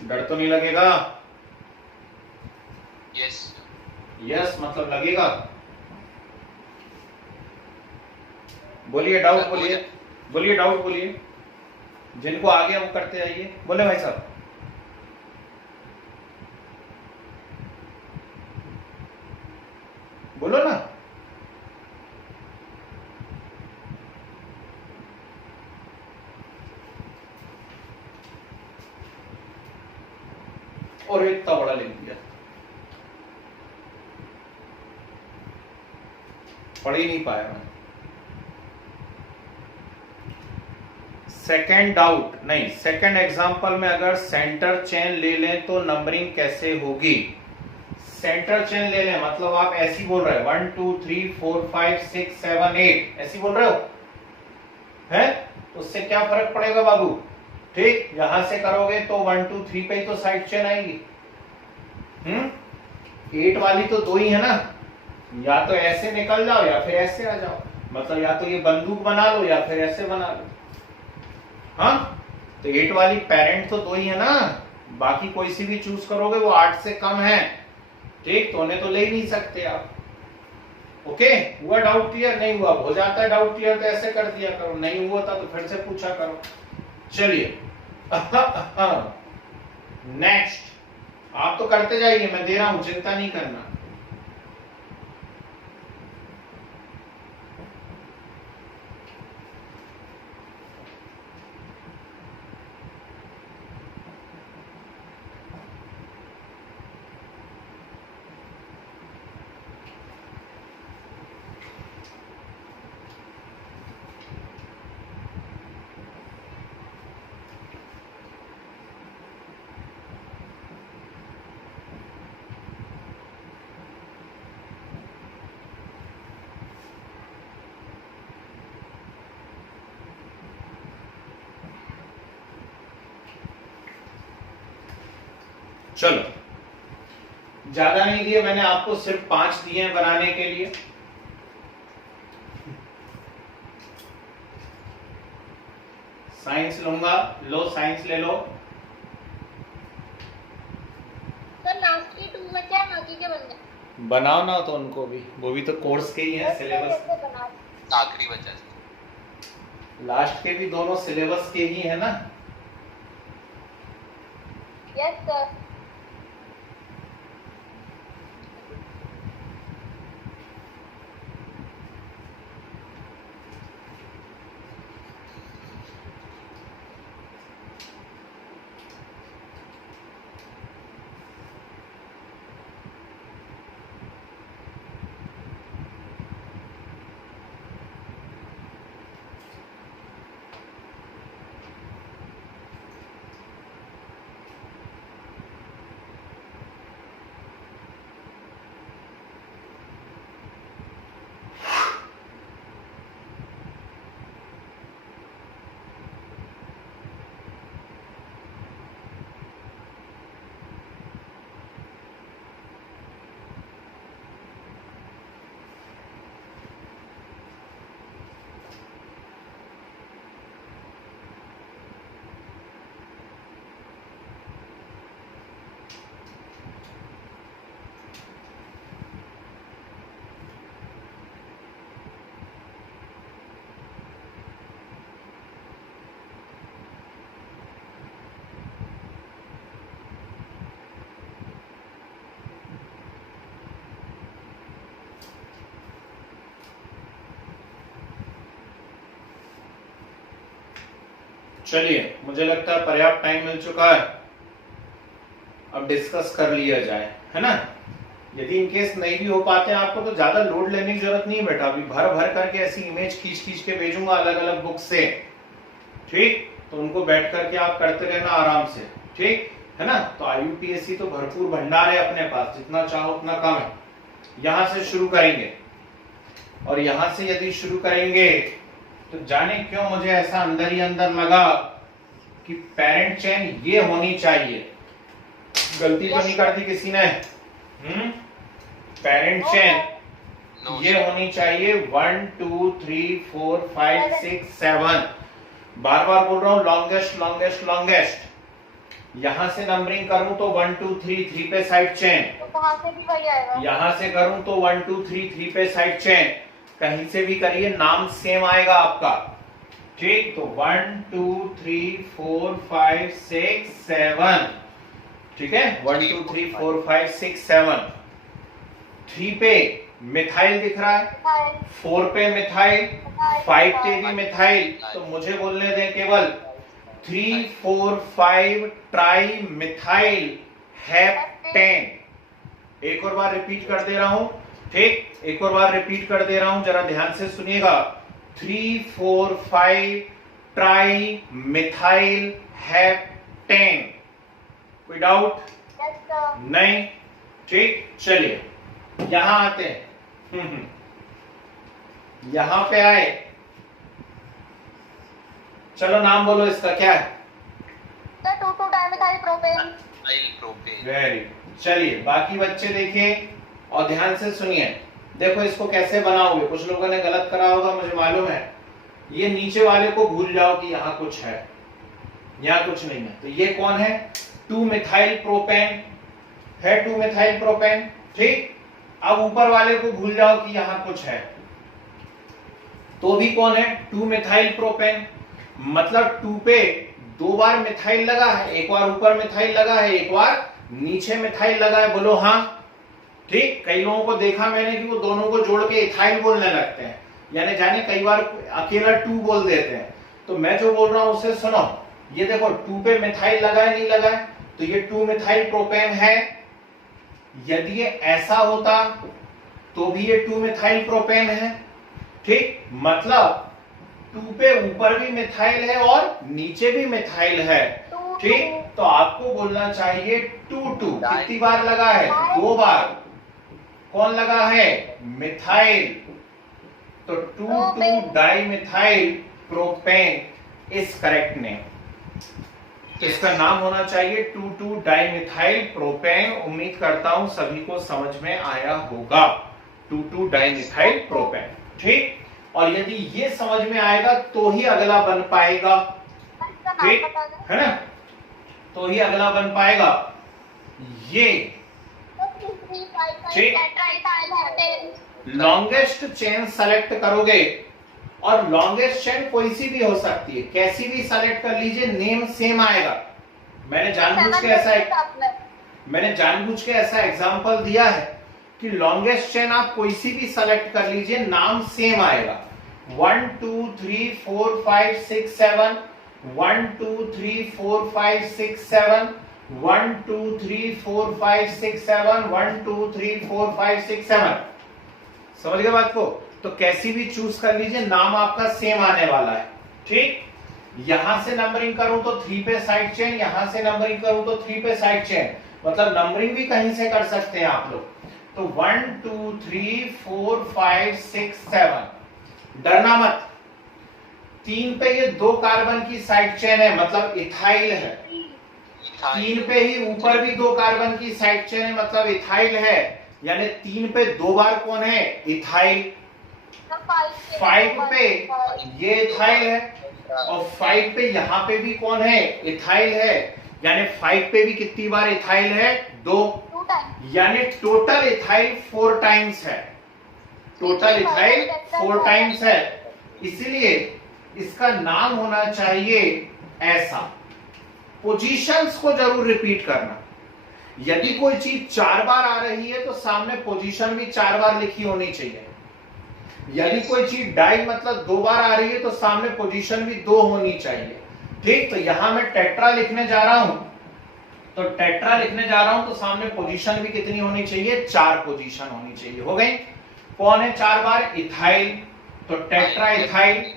डर तो नहीं लगेगा? यस। यस मतलब लगेगा। बोलिए डाउट, बोलिए बोलिए डाउट बोलिए। जिनको आ गया वो करते आइए। बोले भाई साहब। बोलो ना। और इतना बड़ा लिख दिया, पढ़ ही नहीं पाया मैं। सेकेंड डाउट नहीं, सेकेंड एग्जांपल में अगर सेंटर चेन ले लें तो नंबरिंग कैसे होगी? सेंटर चेन ले लें मतलब आप ऐसी बोल रहे हैं 1 2 3 4 5 6 7 8 ऐसी बोल रहे हो है? उससे क्या फर्क पड़ेगा बाबू? ठीक, यहां से करोगे तो 1 2 3 पे ही तो साइड चेन आएगी। 8 वाली तो 2 ही है ना, या तो ऐसे निकल जाओ या फिर ऐसे आ जाओ, मतलब या तो ये बंदूक बना लो या फिर ऐसे बना लो। हाँ, तो 8 वाली पेरेंट तो 2 ही है ना, बाकी कोई सी भी चूज करोगे वो 8 से कम है। ठीक, तो उन्हें तो ले ही नहीं सकते आप। ओके, हुआ डाउट क्लियर? नहीं हुआ, हो जाता है डाउट क्लियर तो ऐसे कर दिया करो, नहीं हुआ था तो फिर से पूछा करो। चलिए नेक्स्ट, आप तो करते जाइए, मैं दे रहा हूं, चिंता नहीं करना। चलो, ज्यादा नहीं दिए मैंने आपको, सिर्फ 5 दिए हैं बनाने के लिए। साइंस लूंगा, लो साइंस ले लो। सर लास्ट की 2 बच्चे हैं बाकी के बनने। बनाओ ना तो उनको भी, वो भी तो कोर्स के ही है, सिलेबस आखिरी बचा है। लास्ट के भी दोनों सिलेबस के ही है ना। Yes sir. चलिए, मुझे लगता है पर्याप्त टाइम मिल चुका है, अब डिस्कस कर लिया जाए, है ना। यदि इनकेस नहीं भी हो पाते हैं आपको तो ज्यादा लोड लेने की जरूरत नहीं है बेटा, अभी भर भर करके ऐसी इमेज खींच खींच के भेजूंगा अलग अलग बुक से, ठीक। तो उनको बैठ करके आप करते रहना आराम से, ठीक है ना। तो IUPAC तो भरपूर भंडार है अपने पास, जितना चाहो उतना कम है। यहां से शुरू करेंगे, और यहां से यदि शुरू करेंगे तो जाने क्यों मुझे ऐसा अंदर ही अंदर लगा कि पेरेंट चेन ये होनी चाहिए। गलती तो नहीं करती किसी ने? पेरेंट चेन ये होनी चाहिए 1 2 3 4 5 6 7। बार बार बोल रहा हूं, लॉन्गेस्ट लॉन्गेस्ट लॉन्गेस्ट। यहां से नंबरिंग करूं तो 1 2 3 3 पे साइड चेन, तो कहाँ से भी वही आएगा। यहां से करूं तो 1 2 3 3 पे साइड चेन। कहीं से भी करिए नाम सेम आएगा आपका, ठीक। तो 1 2 3 4 5 6 7, ठीक है। 1 2 3 4 5 6 7। 3 पे मिथाइल दिख रहा है, 4 पे मिथाइल, 5 पे भी मिथाइल। तो मुझे बोलने दें केवल 3 4 5 ट्राई मिथाइल हेप्टेन। एक और बार रिपीट कर दे रहा हूं, ठीक। एक और बार रिपीट कर दे रहा हूं, जरा ध्यान से सुनिएगा। 3 4 5 ट्राई मिथाइल हेप्टेन। कोई डाउट? Yes sir. नहीं, ठीक। चलिए यहां आते हैं। यहां पे आए, चलो नाम बोलो इसका क्या है? Sir 2 dimethyl propane. Very good. चलिए बाकी बच्चे देखिए और ध्यान से सुनिए। देखो इसको कैसे बनाओगे, कुछ लोगों ने गलत करा होगा मुझे मालूम है। ये नीचे वाले को भूल जाओ कि यहाँ कुछ है, यहाँ कुछ नहीं है। तो ये कौन है? 2 मिथाइल प्रोपेन है, 2 मिथाइल प्रोपेन, ठीक। अब ऊपर वाले को भूल जाओ कि यहाँ कुछ है, तो भी कौन है? 2 मिथाइल प्रोपेन। मतलब 2 पे 2 बार मिथाइल लगा है, एक बार ऊपर मिथाइल लगा है, एक बार नीचे मिथाइल लगा है। बोलो हाँ, ठीक। कई लोगों को देखा मैंने कि वो दोनों को जोड़ के इथाइल बोलने लगते हैं, यानी जाने कई बार अकेला 2 बोल देते हैं। तो मैं जो बोल रहा हूं उसे सुनो। ये देखो 2 पे मिथाइल लगा है, नहीं लगा है, तो ये 2 मिथाइल प्रोपेन है। यदि ये ऐसा होता तो भी ये 2 मिथाइल प्रोपेन है, ठीक। मतलब 2 पे ऊपर भी मिथाइल है और नीचे भी मिथाइल है, ठीक। तो आपको बोलना चाहिए 2 2। कितनी बार लगा है? 2 बार। कौन लगा है? मिथाइल। तो 2 2 di methyl propane is correct name. इसका नाम होना चाहिए 2 2 डाई मिथाइल प्रोपेन। उम्मीद करता हूं सभी को समझ में आया होगा, 2 2 डाई मिथाइल प्रोपेन, ठीक। और यदि ये समझ में आएगा तो ही अगला बन पाएगा, ठीक है ना, तो ही अगला बन पाएगा। ये 3 5 5 ठीक। tetraethyl heptane। Longest chain select करोगे, और लॉन्गेस्ट चेन कोई सी भी हो सकती है, कैसी भी सेलेक्ट कर लीजिए, नेम सेम आएगा। मैंने जानबूझ के ऐसा एग्जांपल दिया है कि लॉन्गेस्ट चेन आप कोई सी भी सेलेक्ट कर लीजिए, नाम सेम आएगा। 1 2 3 4 5 6 7 1 2 3 4 5 6 7 1 2 3 4 5 6 7 1 2 3 4 5 6 7। समझ गए बात को? तो कैसी भी चूज कर लीजिए, नाम आपका सेम आने वाला है। ठीक, यहां से नंबरिंग करूं तो 3 पे साइड चेन, यहां से नंबरिंग करूं तो 3 पे साइड चेन, मतलब नंबरिंग भी कहीं से कर सकते हैं आप लोग। तो 1 2 3 4 5 6 7। डरना मत, 3 पे ये 2 कार्बन की साइड चेन है, मतलब इथाइल है। 3 पे ही ऊपर भी 2 कार्बन की साइड चेन है, मतलब इथाइल है। यानी 3 पे 2 बार कौन है? इथाइल। 5 पे ये इथाइल है, और 5 पे यहां पे भी कौन है? इथाइल है। यानी 5 पे भी कितनी बार इथाइल है? 2। यानी टोटल इथाइल 4 टाइम्स है। टोटल इथाइल 4 टाइम्स है, इसीलिए इसका नाम होना चाहिए ऐसा। पोजीशंस को जरूर रिपीट करना। यदि कोई चीज 4 बार आ रही है तो सामने पोजीशन भी 4 बार लिखी होनी चाहिए। यदि कोई चीज डाई मतलब 2 बार आ रही है तो सामने पोजीशन भी 2 होनी चाहिए। ठीक, तो यहां मैं टेट्रा लिखने जा रहा हूं, तो टेट्रा लिखने जा रहा हूं तो सामने पोजीशन भी कितनी होनी चाहिए? 4 पोजीशन होनी चाहिए। हो गई? कौन है 4 बार? इथाइल। तो टेट्रा इथाइल।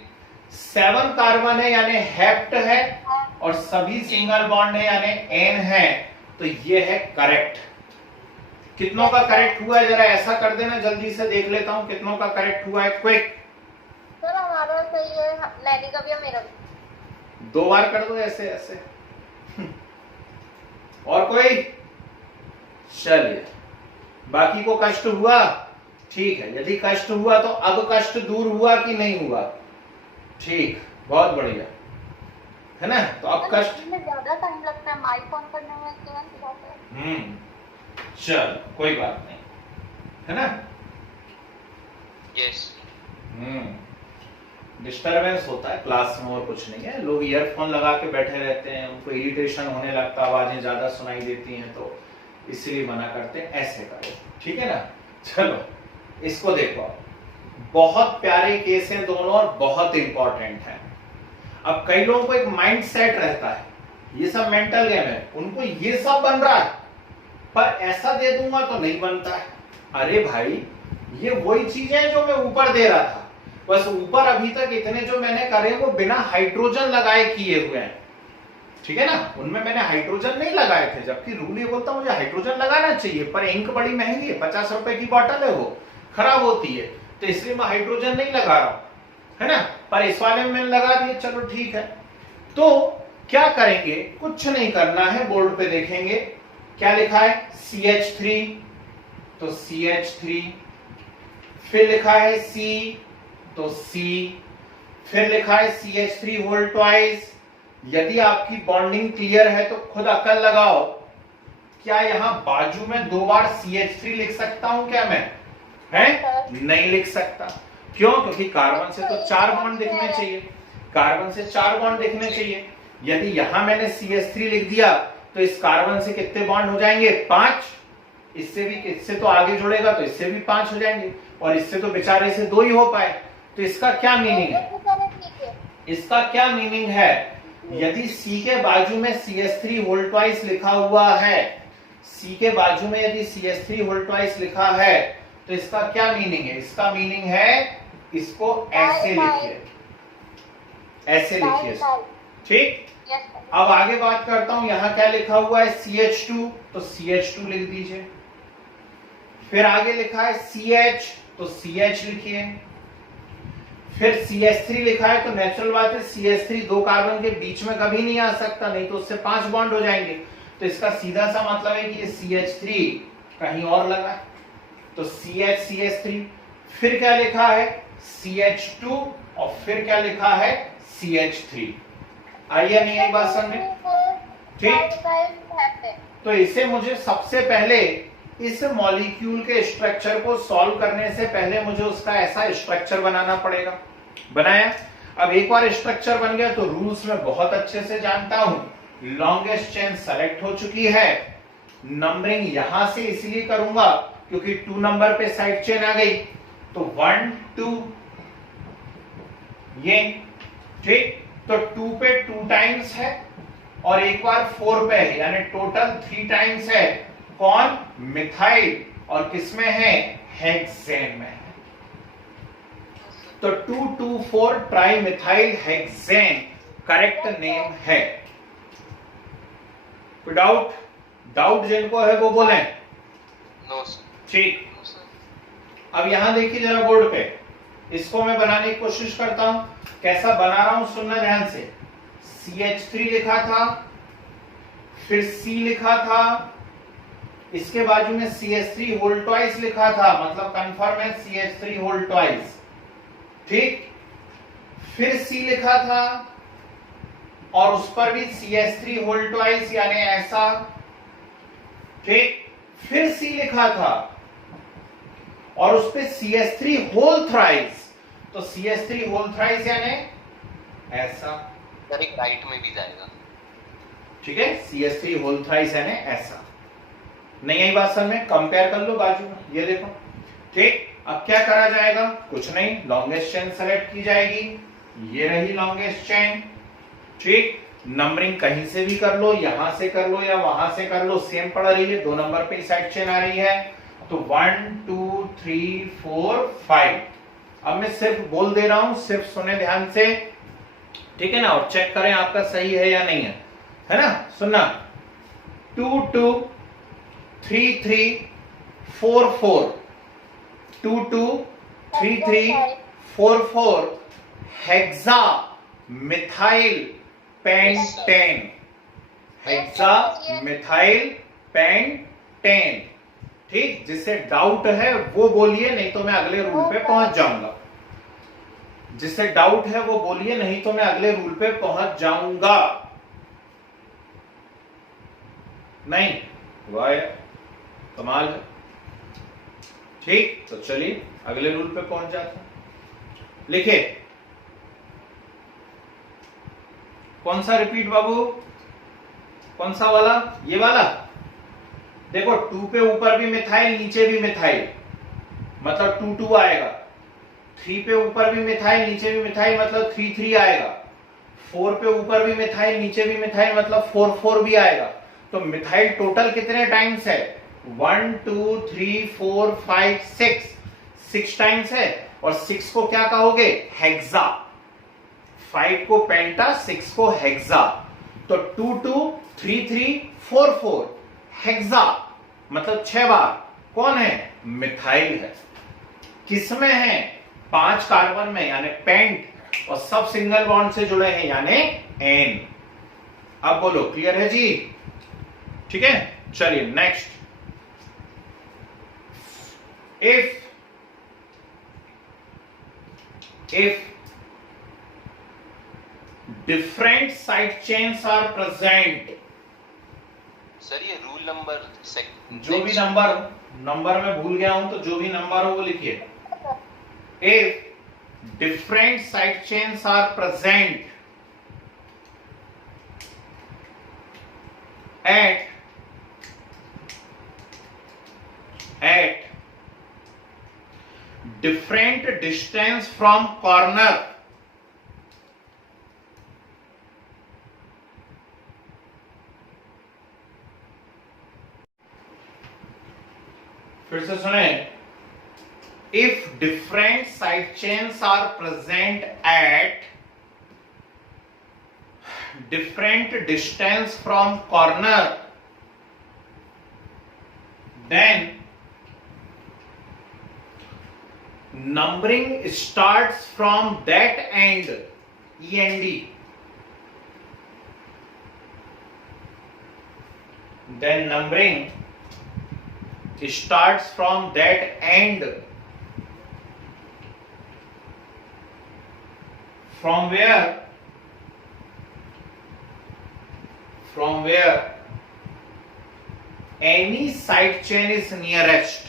7 कार्बन है यानी हेप्ट है, और सभी सिंगल बॉन्ड है यानी एन है। तो ये है करेक्ट। कितनों का करेक्ट हुआ है? जरा ऐसा कर देना, जल्दी से देख लेता हूं कितनों का करेक्ट हुआ है। क्विक। सर हमारा सही है, नैनी का भी और मेरा भी। 2 बार कर दो ऐसे ऐसे। और कोई? चलिए, बाकी को कष्ट हुआ? ठीक है, यदि कष्ट हुआ तो अब कष्ट दूर हुआ कि नहीं हुआ? ठीक, बहुत बढ़िया है ना। तो अब कष्ट में ज्यादा टाइम लगता है माइक ऑन करने में, चल कोई बात नहीं, है ना। यस। डिस्टरबेंस होता है क्लास में, और कुछ नहीं है। लोग ईयरफोन लगा के बैठे रहते हैं, उनको इरिटेशन होने लगता है, आवाजें ज्यादा सुनाई देती हैं, तो इसलिए मना करते हैं ऐसे करो। ठीक है ना। चलो इसको देखो, बहुत प्यारे केस हैं दोनों और बहुत इंपॉर्टेंट है। अब कई लोगों को एक माइंड सेट रहता है, ये सब मेंटल गेम है, उनको ये सब बन रहा है पर ऐसा दे दूंगा तो नहीं बनता है। अरे भाई, ये वही चीजें हैं जो मैं ऊपर दे रहा था, बस ऊपर अभी तक इतने जो मैंने करे वो बिना हाइड्रोजन लगाए किए हुए हैं। ठीक है ना, उनमें मैंने हाइड्रोजन नहीं लगाए थे, जबकि रूल ये बोलता मुझे हाइड्रोजन लगाना चाहिए, पर इंक बड़ी महंगी है, 50 रुपए की बॉटल है, वो खराब होती है, तो इसलिए मैं हाइड्रोजन नहीं लगा रहा हूं, है ना। पर इस वाले में मैंने लगा दिया, चलो ठीक है। तो क्या करेंगे? कुछ नहीं करना है, बोर्ड पे देखेंगे क्या लिखा है, CH3, तो CH3, फिर लिखा है C, तो C, फिर लिखा है CH3 होल ट्वाइस। यदि आपकी बॉन्डिंग क्लियर है तो खुद अकल लगाओ, क्या यहां बाजू में 2 बार CH3 लिख सकता हूं क्या मैं? है नहीं लिख सकता। क्यों? क्योंकि कार्बन से तो 4 बॉन्ड दिखने चाहिए, कार्बन से 4 बॉन्ड दिखने चाहिए। यदि यहां मैंने CH3 लिख दिया तो इस कार्बन से कितने बॉन्ड हो जाएंगे? 5। इससे भी, इससे तो आगे जुड़ेगा तो इससे भी 5 हो जाएंगे, और इससे तो बेचारे से 2 ही हो पाए। तो इसका क्या मीनिंग है? इसका क्या मीनिंग है? यदि C के बाजू में CH3 होल ट्वाइस लिखा हुआ है, C के बाजू में यदि CH3 होल ट्वाइस लिखा है, तो इसका क्या मीनिंग है? इसका मीनिंग है इसको ऐसे लिखिए, ऐसे लिखिए, ठीक। अब आगे बात करता हूं, यहां क्या लिखा हुआ है? CH2, तो CH2 लिख दीजिए। फिर आगे लिखा है CH, तो CH लिखिए। फिर CH3 लिखा है, तो नेचुरल बात है CH3 2 कार्बन के बीच में कभी नहीं आ सकता, नहीं तो उससे 5 बॉन्ड हो जाएंगे। तो इसका सीधा सा मतलब है कि ये CH3 कहीं और लगा है, तो CH3। फिर क्या लिखा है? CH2, और फिर क्या लिखा है? CH3। आइए नहीं आई बात समझ में? ठीक। तो इसे मुझे सबसे पहले इस मॉलिक्यूल के स्ट्रक्चर को सॉल्व करने से पहले मुझे उसका ऐसा स्ट्रक्चर बनाना पड़ेगा। बनाया। अब एक बार स्ट्रक्चर बन गया तो रूल्स में बहुत अच्छे से जानता हूं। लॉन्गेस्ट चेन सेलेक्ट हो चुकी है। नंबरिंग यहां से इसलिए करूंगा क्योंकि 2 नंबर पे साइड चेन आ गई, तो 1 2 ये ठीक। तो 2 पे 2 टाइम्स है और एक बार 4 पे है, यानी टोटल 3 टाइम्स है। कौन? मिथाइल। और किसमें है? हेक्सेन में है। तो 2,2,4 ट्राइमिथाइल हेक्सेन करेक्ट नेम है। कोई डाउट? डाउट जिनको है वो बोले। No sir. ठीक। अब यहां देखिए जरा बोर्ड पे, इसको मैं बनाने की कोशिश करता हूं। कैसा बना रहा हूं सुनना ध्यान से। CH3 लिखा था, फिर C लिखा था, इसके बाजू में CH3 होल ट्वाइस लिखा था, मतलब कंफर्म है CH3 होल ट्वाइस। ठीक। फिर C लिखा था और उस पर भी CH3 होल ट्वाइस, यानी ऐसा। ठीक। फिर C लिखा था और उस पे CH3 होल थ्राइस, तो CH3 होल थ्राइस यानी ऐसा। सर एक राइट में भी जाएगा। ठीक है, CH3 होल थ्राइस यानी ऐसा। नहीं आई बात समझ में? कंपेयर कर लो बाजू में, ये देखो। ठीक। अब क्या करा जाएगा? कुछ नहीं, लॉन्गेस्ट चेन सेलेक्ट की जाएगी। ये रही लॉन्गेस्ट चेन। ठीक। नंबरिंग कहीं से भी कर लो, यहां से कर लो या वहां से कर लो, सेम पड़ रही है। 2 नंबर पे साइड चेन आ रही है। तो 1 2 3 4 5। अब मैं सिर्फ बोल दे रहा हूं, सिर्फ सुने ध्यान से। ठीक है ना? और चेक करें आपका सही है या नहीं है ना? सुनना। 2 2 3 3 4 4 2 2 3 3 4 4 hexa methyl pentane. Hexa methyl pentane. ठीक। जिससे डाउट है वो बोलिए, नहीं तो मैं अगले रूल पे पहुंच जाऊंगा। जिससे डाउट है वो बोलिए, नहीं तो मैं अगले रूल पे पहुंच जाऊंगा। नहीं वाह, कमाल है। ठीक। तो चलिए अगले रूल पे पहुंच जाते हैं। लिखे कौन सा रिपीट बाबू? कौन सा वाला? ये वाला। देखो 2 पे ऊपर भी मिथाइल, नीचे भी मिथाइल, मतलब 2 2 आएगा। 3 पे ऊपर भी मिथाइल, नीचे भी मिथाइल, मतलब 3 3 आएगा। 4 पे ऊपर भी मिथाइल, नीचे भी मिथाइल, मतलब 4 4 भी आएगा। तो मिथाइल टोटल कितने टाइम्स है? 1 2 3 4 5 6 टाइम्स है। और 6 को क्या कहोगे? हेक्सा। 5 को पेंटा, 6 को हेक्सा। तो 2 2 3 3 4 4 हेक्सा, मतलब 6 बार। कौन है? मिथाइल है। किसमें है? 5 कार्बन में, यानी पेंट, और सब सिंगल बॉन्ड से जुड़े हैं, यानी एन। अब बोलो क्लियर है जी? ठीक है। चलिए next. if different side chains are present, sir ये रूल नंबर जो भी नंबर में भूल गया हूं, तो जो भी नंबर हो वो लिखिए। if different side chains are present at different distance from corner, फिर से सुने। if different side chains are present at different distance from corner, then numbering starts from that end, END. Then numbering starts from that end. From where? From where any side chain is nearest,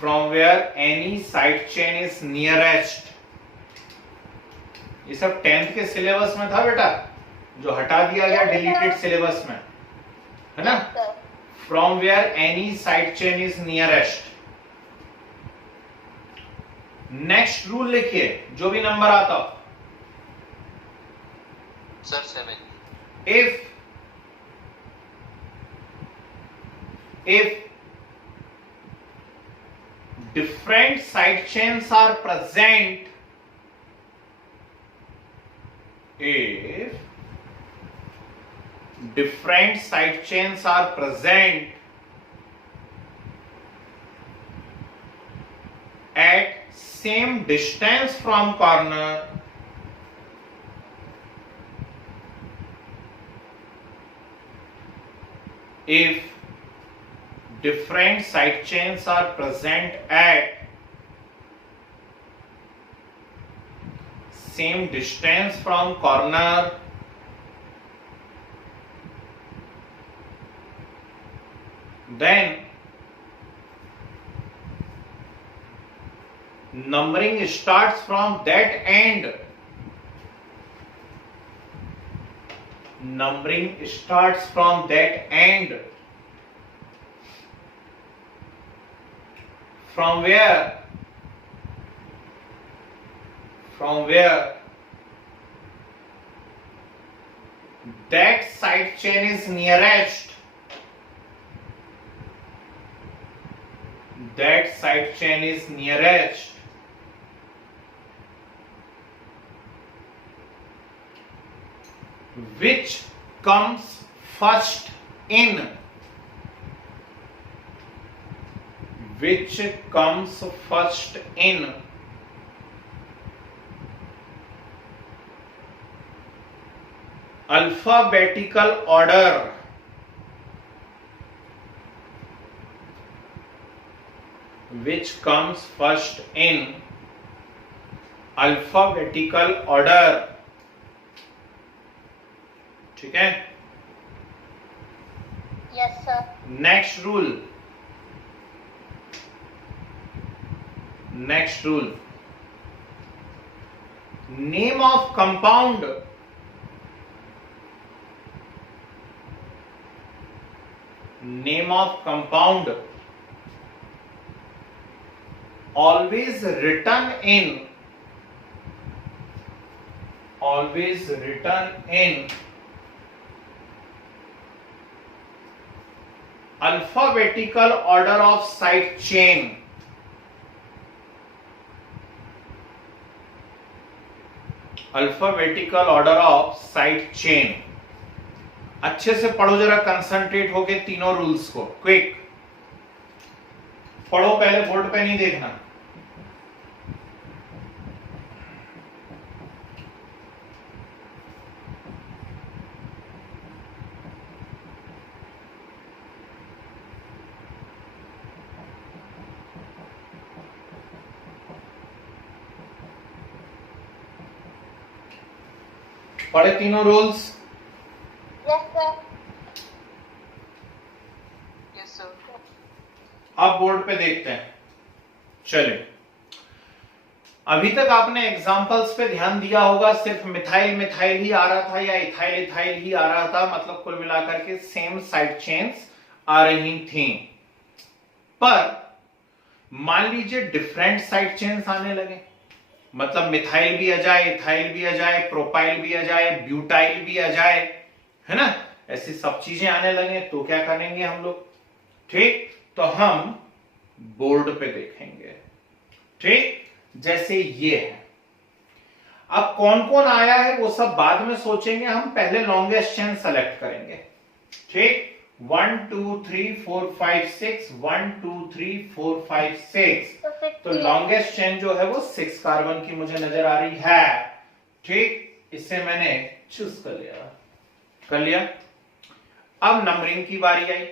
from where any side chain is nearest. ये सब 10th के syllabus में था बेटा, जो हटा दिया गया डिलीटेड सिलेबस में, है ना? Sir. From where any side chain is nearest. Next rule लिखिए, जो भी नंबर आता हो. Sir 7. If different side chains are present, if different side chains are present at same distance from corner, if different side chains are present at same distance from corner, then numbering starts from that end. Numbering starts from that end. From where that side chain is nearest. That side chain is nearest. Which comes first in. Which comes first in. Alphabetical order. Which comes first in alphabetical order. ठीक है? Yes, sir. Next rule. Next rule. Name of compound. Name of compound always written in alphabetical order of side chain. Alphabetical order of side chain. अच्छे से पढ़ो जरा, concentrate होके तीनों rules को. Quick पढ़ो, पहले बोर्ड पे नहीं देखना. पढ़े तीनों rules? Yes, sir. Yes, sir. अब बोर्ड पे देखते हैं. चलिए, अभी तक आपने एग्जांपल्स पे ध्यान दिया होगा, सिर्फ मिथाइल मिथाइल ही आ रहा था या इथाइल इथाइल ही आ रहा था, मतलब कुल मिलाकर के सेम साइड चेन्स आ रही थी. पर मान लीजिए डिफरेंट साइड चेन्स आने लगे, मतलब मिथाइल भी आ जाए, इथाइल भी आ जाए, प्रोपाइल भी आ जाए, ब्यूटाइल भी आ जाए, है ना? ऐसी सब चीजें आने लगे, तो क्या करेंगे हम लोग? ठीक, तो हम बोर्ड पे देखेंगे. ठीक, जैसे ये है. अब कौन कौन आया है वो सब बाद में सोचेंगे, हम पहले लॉन्गेस्ट चेन सेलेक्ट करेंगे. ठीक, 1 2 3 4 5 6, 1 2 3 4 5 6. तो लॉन्गेस्ट चेन जो है वो 6 कार्बन की मुझे नजर आ रही है. ठीक, इसे मैंने चूज कर लिया. अब नंबरिंग की बारी आई.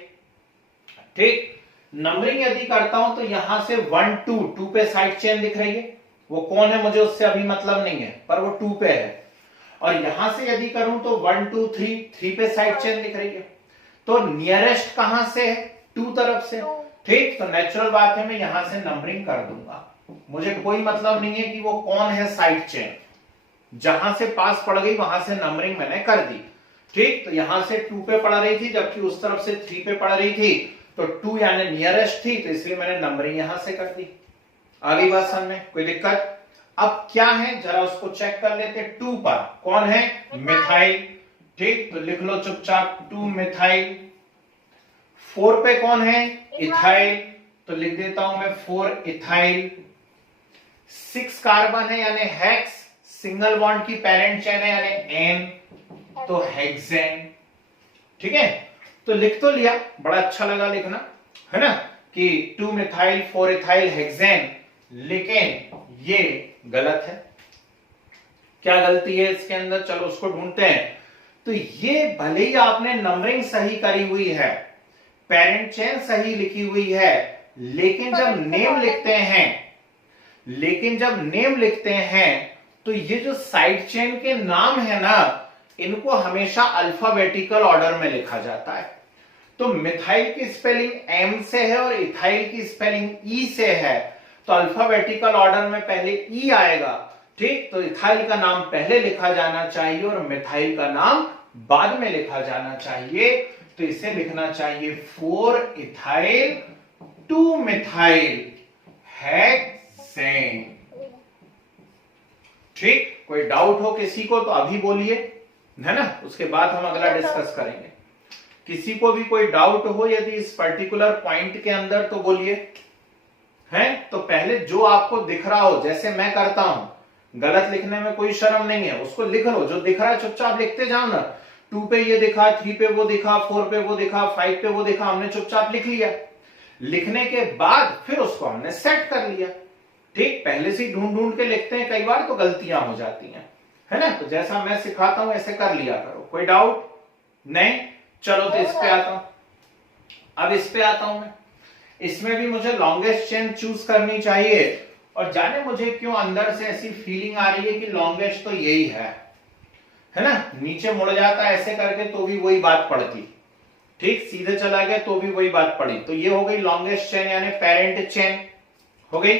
ठीक, नंबरिंग यदि करता हूं तो यहां से 1 2 पे साइड चेन दिख रही है. वो कौन है मुझे उससे अभी मतलब नहीं है, पर वो 2 पे है. और यहां से यदि करूं तो 1 2 3 3 पे साइड चेन दिख रही है। तो नियरेस्ट कहां से है? 2 तरफ से। ठीक, तो नेचुरल बात है मैं यहां से नंबरिंग कर दूंगा, मुझे कोई मतलब नहीं है कि वो कौन है साइड चेन, जहां से पास पड़ गई वहां से नंबरिंग मैंने कर दी। ठीक, तो यहां से 2 पे पड़ रही थी जबकि उस तरफ से 3 पे पड़ रही थी, तो 2 यानी नियरेस्ट थी, तो इसलिए मैंने नंबरिंग यहां से कर दी। आ गई बात समझ में? कोई दिक्कत? अब क्या है जरा उसको चेक कर लेते। 2 पर कौन है? मिथाइल। ठीक, तो लिख लो चुपचाप 2 मिथाइल। 4 पे कौन है? इथाइल, तो लिख देता हूं मैं 4 इथाइल। 6 कार्बन है यानी हेक्स, सिंगल बॉन्ड की पेरेंट चेन है यानी एन, तो हेक्सेन। ठीक है, तो लिख तो लिया, बड़ा अच्छा लगा लिखना, है ना, कि 2 मिथाइल 4 इथाइल हेक्सेन, लेकिन ये गलत है। क्या गलती है इसके अंदर? चलो उसको ढूंढते हैं। तो ये भले ही आपने नंबरिंग सही करी हुई है, पेरेंट चेन सही लिखी हुई है, लेकिन जब नेम लिखते हैं तो ये जो साइड चेन के नाम है ना, इनको हमेशा अल्फाबेटिकल ऑर्डर में लिखा जाता है। तो मिथाइल की स्पेलिंग एम से है और इथाइल की स्पेलिंग ई से है, तो अल्फाबेटिकल ऑर्डर में पहले ई आएगा। ठीक, तो इथाइल का नाम पहले लिखा जाना चाहिए और मिथाइल का नाम बाद में लिखा जाना चाहिए। तो इसे लिखना चाहिए 4 इथाइल 2 मिथाइल हेक्सेन। ठीक, कोई डाउट हो किसी को तो अभी बोलिए, है ना, उसके बाद हम अगला डिस्कस करेंगे। किसी को भी कोई डाउट हो यदि इस पर्टिकुलर पॉइंट के अंदर तो बोलिए। है तो पहले जो आपको दिख रहा हो, जैसे मैं करता हूं, गलत लिखने में कोई शर्म नहीं है, उसको लिख लो, जो दिख रहा है चुपचाप लिखते जाओ ना। 2 पे ये दिखा, 3 पे वो दिखा, 4 पे वो दिखा, 5 पे वो दिखा, हमने चुपचाप लिख लिया। लिखने के बाद फिर उसको हमने सेट कर लिया। ठीक, पहले से ढूंढ ढूंढ के लिखते हैं, कई बार तो गलतियां हो जाती हैं, है ना, तो जैसा मैं सिखाता हूं ऐसे कर लिया करो। कोई डाउट नहीं? चलो तो इस पे आता हूं। अब इस पे आता हूं मैं। इसमें भी मुझे लॉन्गेस्ट चेन चूज करनी चाहिए, और जाने मुझे क्यों अंदर से ऐसी फीलिंग आ रही है कि लॉन्गेस्ट तो यही है ना। नीचे मुड़ जाता है ऐसे करके तो भी वही बात पड़ती, ठीक, सीधे चला गया तो भी वही बात पड़ी। तो ये हो गई लॉन्गेस्ट चेन यानी पेरेंट चेन हो गई।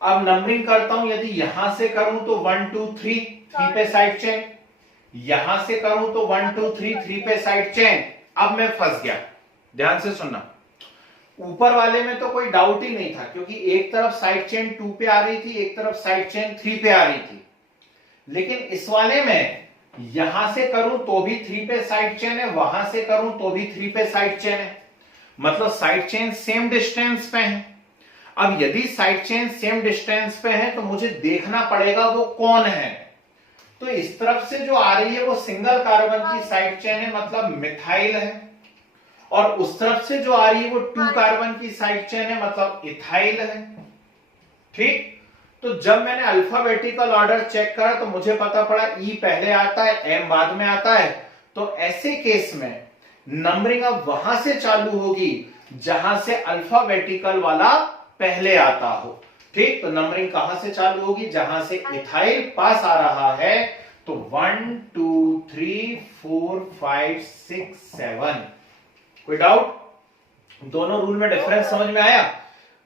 अब नंबरिंग करता हूं, यदि यहां से करूं तो 1 2 3 3 पे साइड चेन, यहां से करूं तो 1 2 3 3 पे साइड चेन। अब मैं फंस गया, ध्यान से सुनना। ऊपर वाले में तो कोई डाउट ही नहीं था, क्योंकि एक तरफ साइड चेन 2 पे आ रही थी, एक तरफ साइड चेन 3 पे आ रही थी। लेकिन इस वाले में यहां से करूं तो भी 3 पे साइड चेन है, वहां से करूं तो भी 3 पे साइड चेन है, मतलब साइड चेन सेम डिस्टेंस पे है। अब यदि साइड चेन सेम डिस्टेंस पे है तो मुझे देखना पड़ेगा वो कौन है। तो इस तरफ से जो आ रही है वो सिंगल कार्बन की साइड चेन है, मतलब मिथाइल है, और उस तरफ से जो आ रही है वो 2 कार्बन की साइड चेन है, मतलब इथाइल है। ठीक, तो जब मैंने अल्फाबेटिकल ऑर्डर चेक करा तो मुझे पता पड़ा ई पहले आता है, एम बाद में आता है। तो ऐसे केस में नंबरिंग अब वहां से चालू होगी जहां से अल्फाबेटिकल वाला पहले आता हो। ठीक, तो नंबरिंग कहां से चालू होगी? जहां से इथाइल पास आ रहा है। तो 1 2 3 4 5 6 7। कोई डाउट? दोनों रूल में डिफरेंस समझ में आया?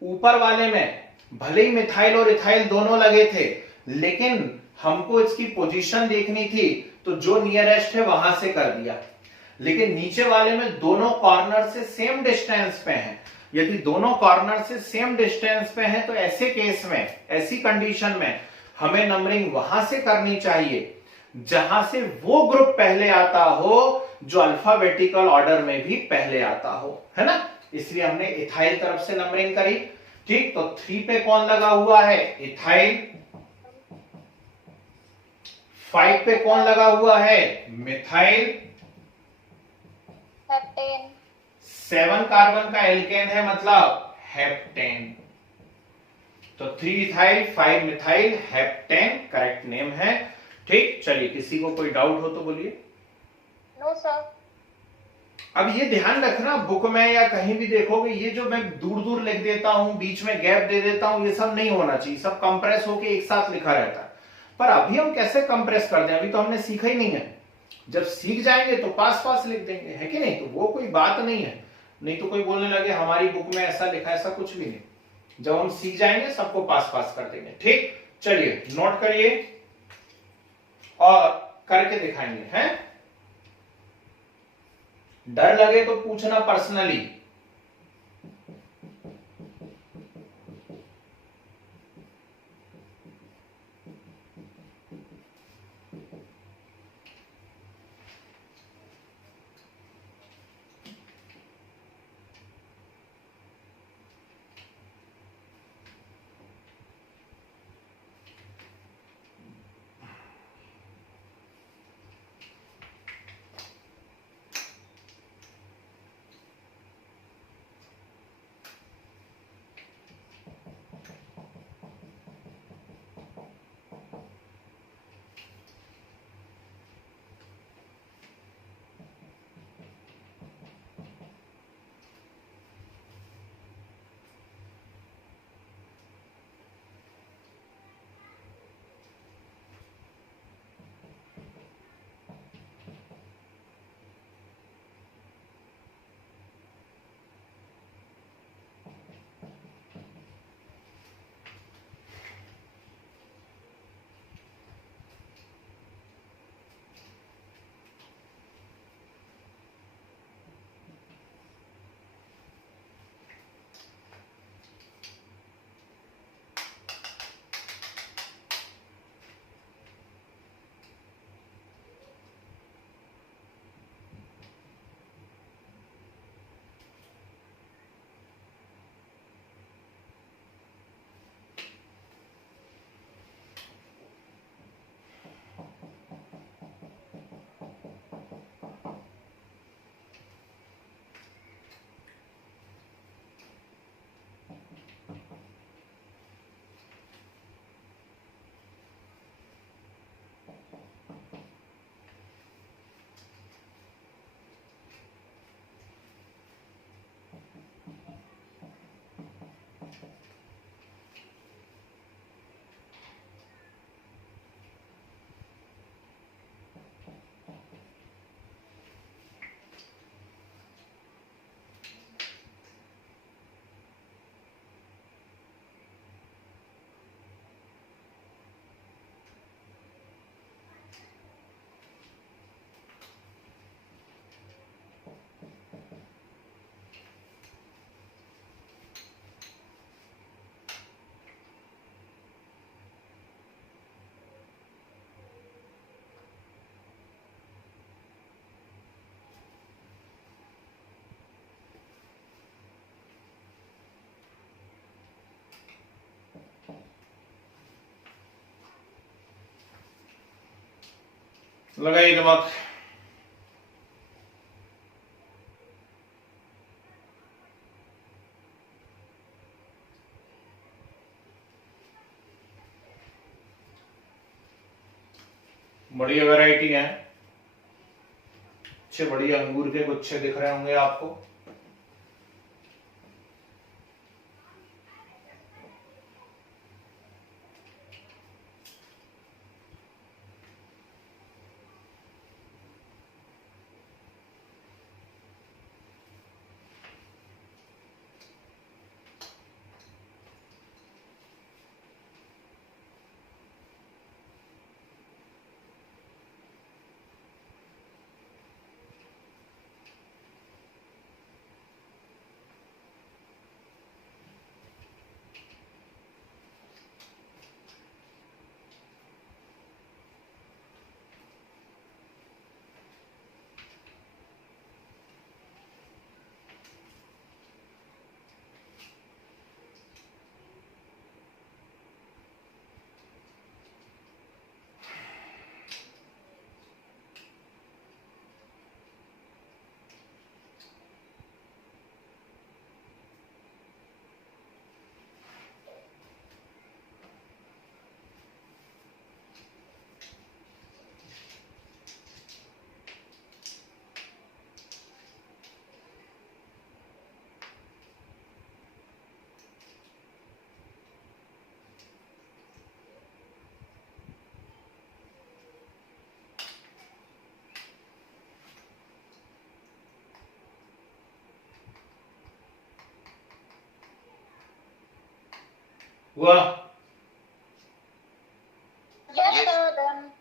ऊपर वाले में भले ही मिथाइल और इथाइल दोनों लगे थे, लेकिन हमको इसकी पोजीशन देखनी थी, तो जो नियरेस्ट है वहां से कर दिया। लेकिन नीचे वाले में दोनों कॉर्नर से सेम डिस्टेंस पे हैं। यदि दोनों कॉर्नर से सेम डिस्टेंस पे हैं तो ऐसे केस में, ऐसी कंडीशन में हमें नंबरिंग वहां से करनी चाहिए जहां से वो ग्रुप पहले आता हो जो अल्फाबेटिकल ऑर्डर में भी पहले आता हो, है ना। इसलिए हमने इथाइल तरफ से नंबरिंग करी। ठीक, तो 3 पे कौन लगा हुआ है? इथाइल। 5 पे कौन लगा हुआ है? मिथाइल। हेप्टेन। 7 कार्बन का एल्केन है, मतलब हेप्टेन। तो 3 ethyl 5 methyl heptane correct name है। ठीक, चलिए किसी को कोई डाउट हो तो बोलिए। No sir. अब ये ध्यान रखना, बुक में या कहीं भी देखोगे, ये जो मैं दूर दूर लिख देता हूं, बीच में गैप दे देता हूं, ये सब नहीं होना चाहिए। सब कंप्रेस होके एक साथ लिखा रहता है। पर अभी हम कैसे कंप्रेस कर दें, अभी तो हमने सीखा ही नहीं है। जब सीख जाएंगे तो पास पास लिख देंगे, है कि नहीं? तो वो कोई बात नहीं है। नहीं तो कोई बोलने लगे हमारी बुक में ऐसा लिखा, ऐसा कुछ भी नहीं। जब हम सीख जाएंगे सबको पास पास कर देंगे। ठीक, चलिए नोट करिए और करके दिखाएंगे, हैं? डर लगे तो पूछना पर्सनली। लगाइए दिमाग। बढ़िया वैरायटी है, अच्छे बढ़िया अंगूर के गुच्छे दिख रहे होंगे आपको। हुआ? Yes, Yes. sir. Done.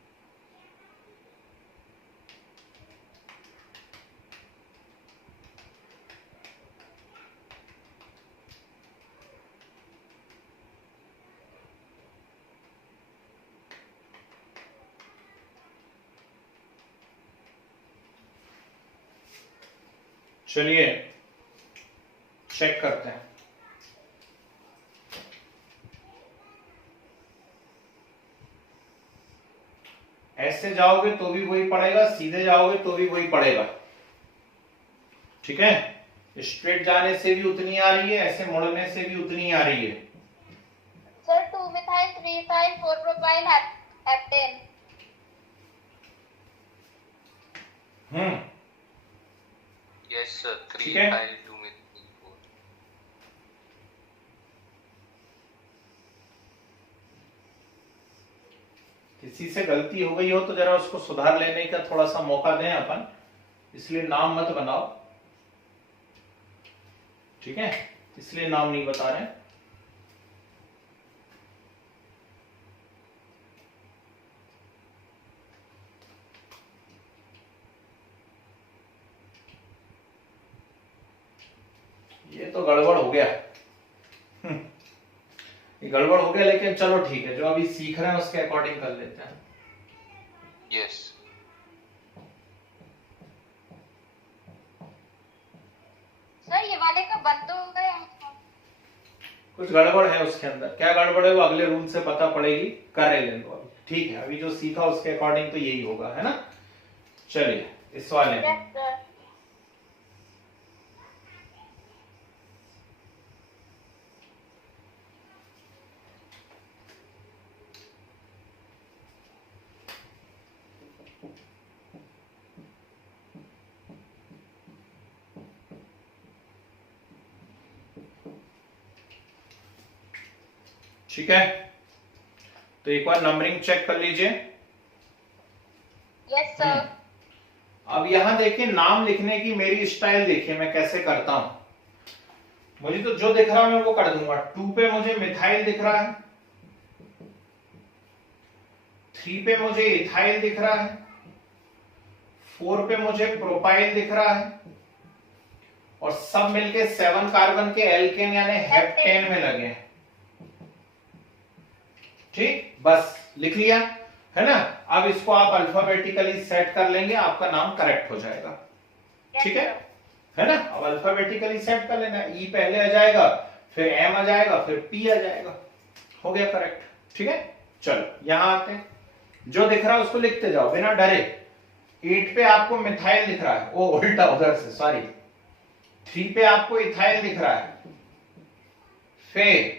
चलिए चेक करते हैं। ऐसे जाओगे तो भी वही पड़ेगा, सीधे जाओगे तो भी वही पड़ेगा। ठीक है, स्ट्रेट जाने से भी उतनी आ रही है, ऐसे मुड़ने से भी उतनी आ रही है। Sir, 2-methyl, 3-ethyl, 4-propyl, heptane. Yes, sir. 3 ठीक है। ethyl 2 methyl 4. किसी से गलती हो गई हो तो जरा उसको सुधार लेने का थोड़ा सा मौका दें अपन, इसलिए नाम मत बनाओ। ठीक है, इसलिए नाम नहीं बता रहे। ये तो गड़बड़ हो गया। ये गड़बड़ हो गया, लेकिन चलो ठीक है, जो अभी सीख रहे हैं उसके अकॉर्डिंग कर लेते हैं। Yes. Sir, ये वाले का बंद तो हो गया। कुछ गड़बड़ है उसके अंदर, क्या गड़बड़ है वो अगले रूल से पता पड़ेगी, कर लेने दो अभी। ठीक है, अभी जो सीखा उसके अकॉर्डिंग तो यही होगा, है ना। चलिए इस वाले में Yes, sir. ठीक है, तो एक बार नंबरिंग चेक कर लीजिए। Yes, sir. अब यहां देखिए, नाम लिखने की मेरी स्टाइल देखिए मैं कैसे करता हूं। मुझे तो जो दिख रहा है मैं वो कर दूंगा। 2 पे मुझे मिथाइल दिख रहा है, 3 पे मुझे इथाइल दिख रहा है, 4 पे मुझे प्रोपाइल दिख रहा है, और सब मिलके 7 कार्बन के एल्केन यानी हेप्टेन में लगे हैं। ठीक, बस लिख लिया है ना। अब इसको आप अल्फाबेटिकली सेट कर लेंगे, आपका नाम करेक्ट हो जाएगा। Yes, ठीक है, sir. है ना। अब अल्फाबेटिकली सेट कर लेना, ई पहले आ जाएगा, फिर एम आ जाएगा, फिर पी आ जाएगा। हो गया करेक्ट। ठीक है, चलो यहां आते हैं। जो दिख रहा है उसको लिखते जाओ बिना डरे। 8 पे आपको मिथाइल दिख रहा है, वो उल्टा उधर से, सॉरी। 3 पे आपको इथाइल दिख रहा है, फिर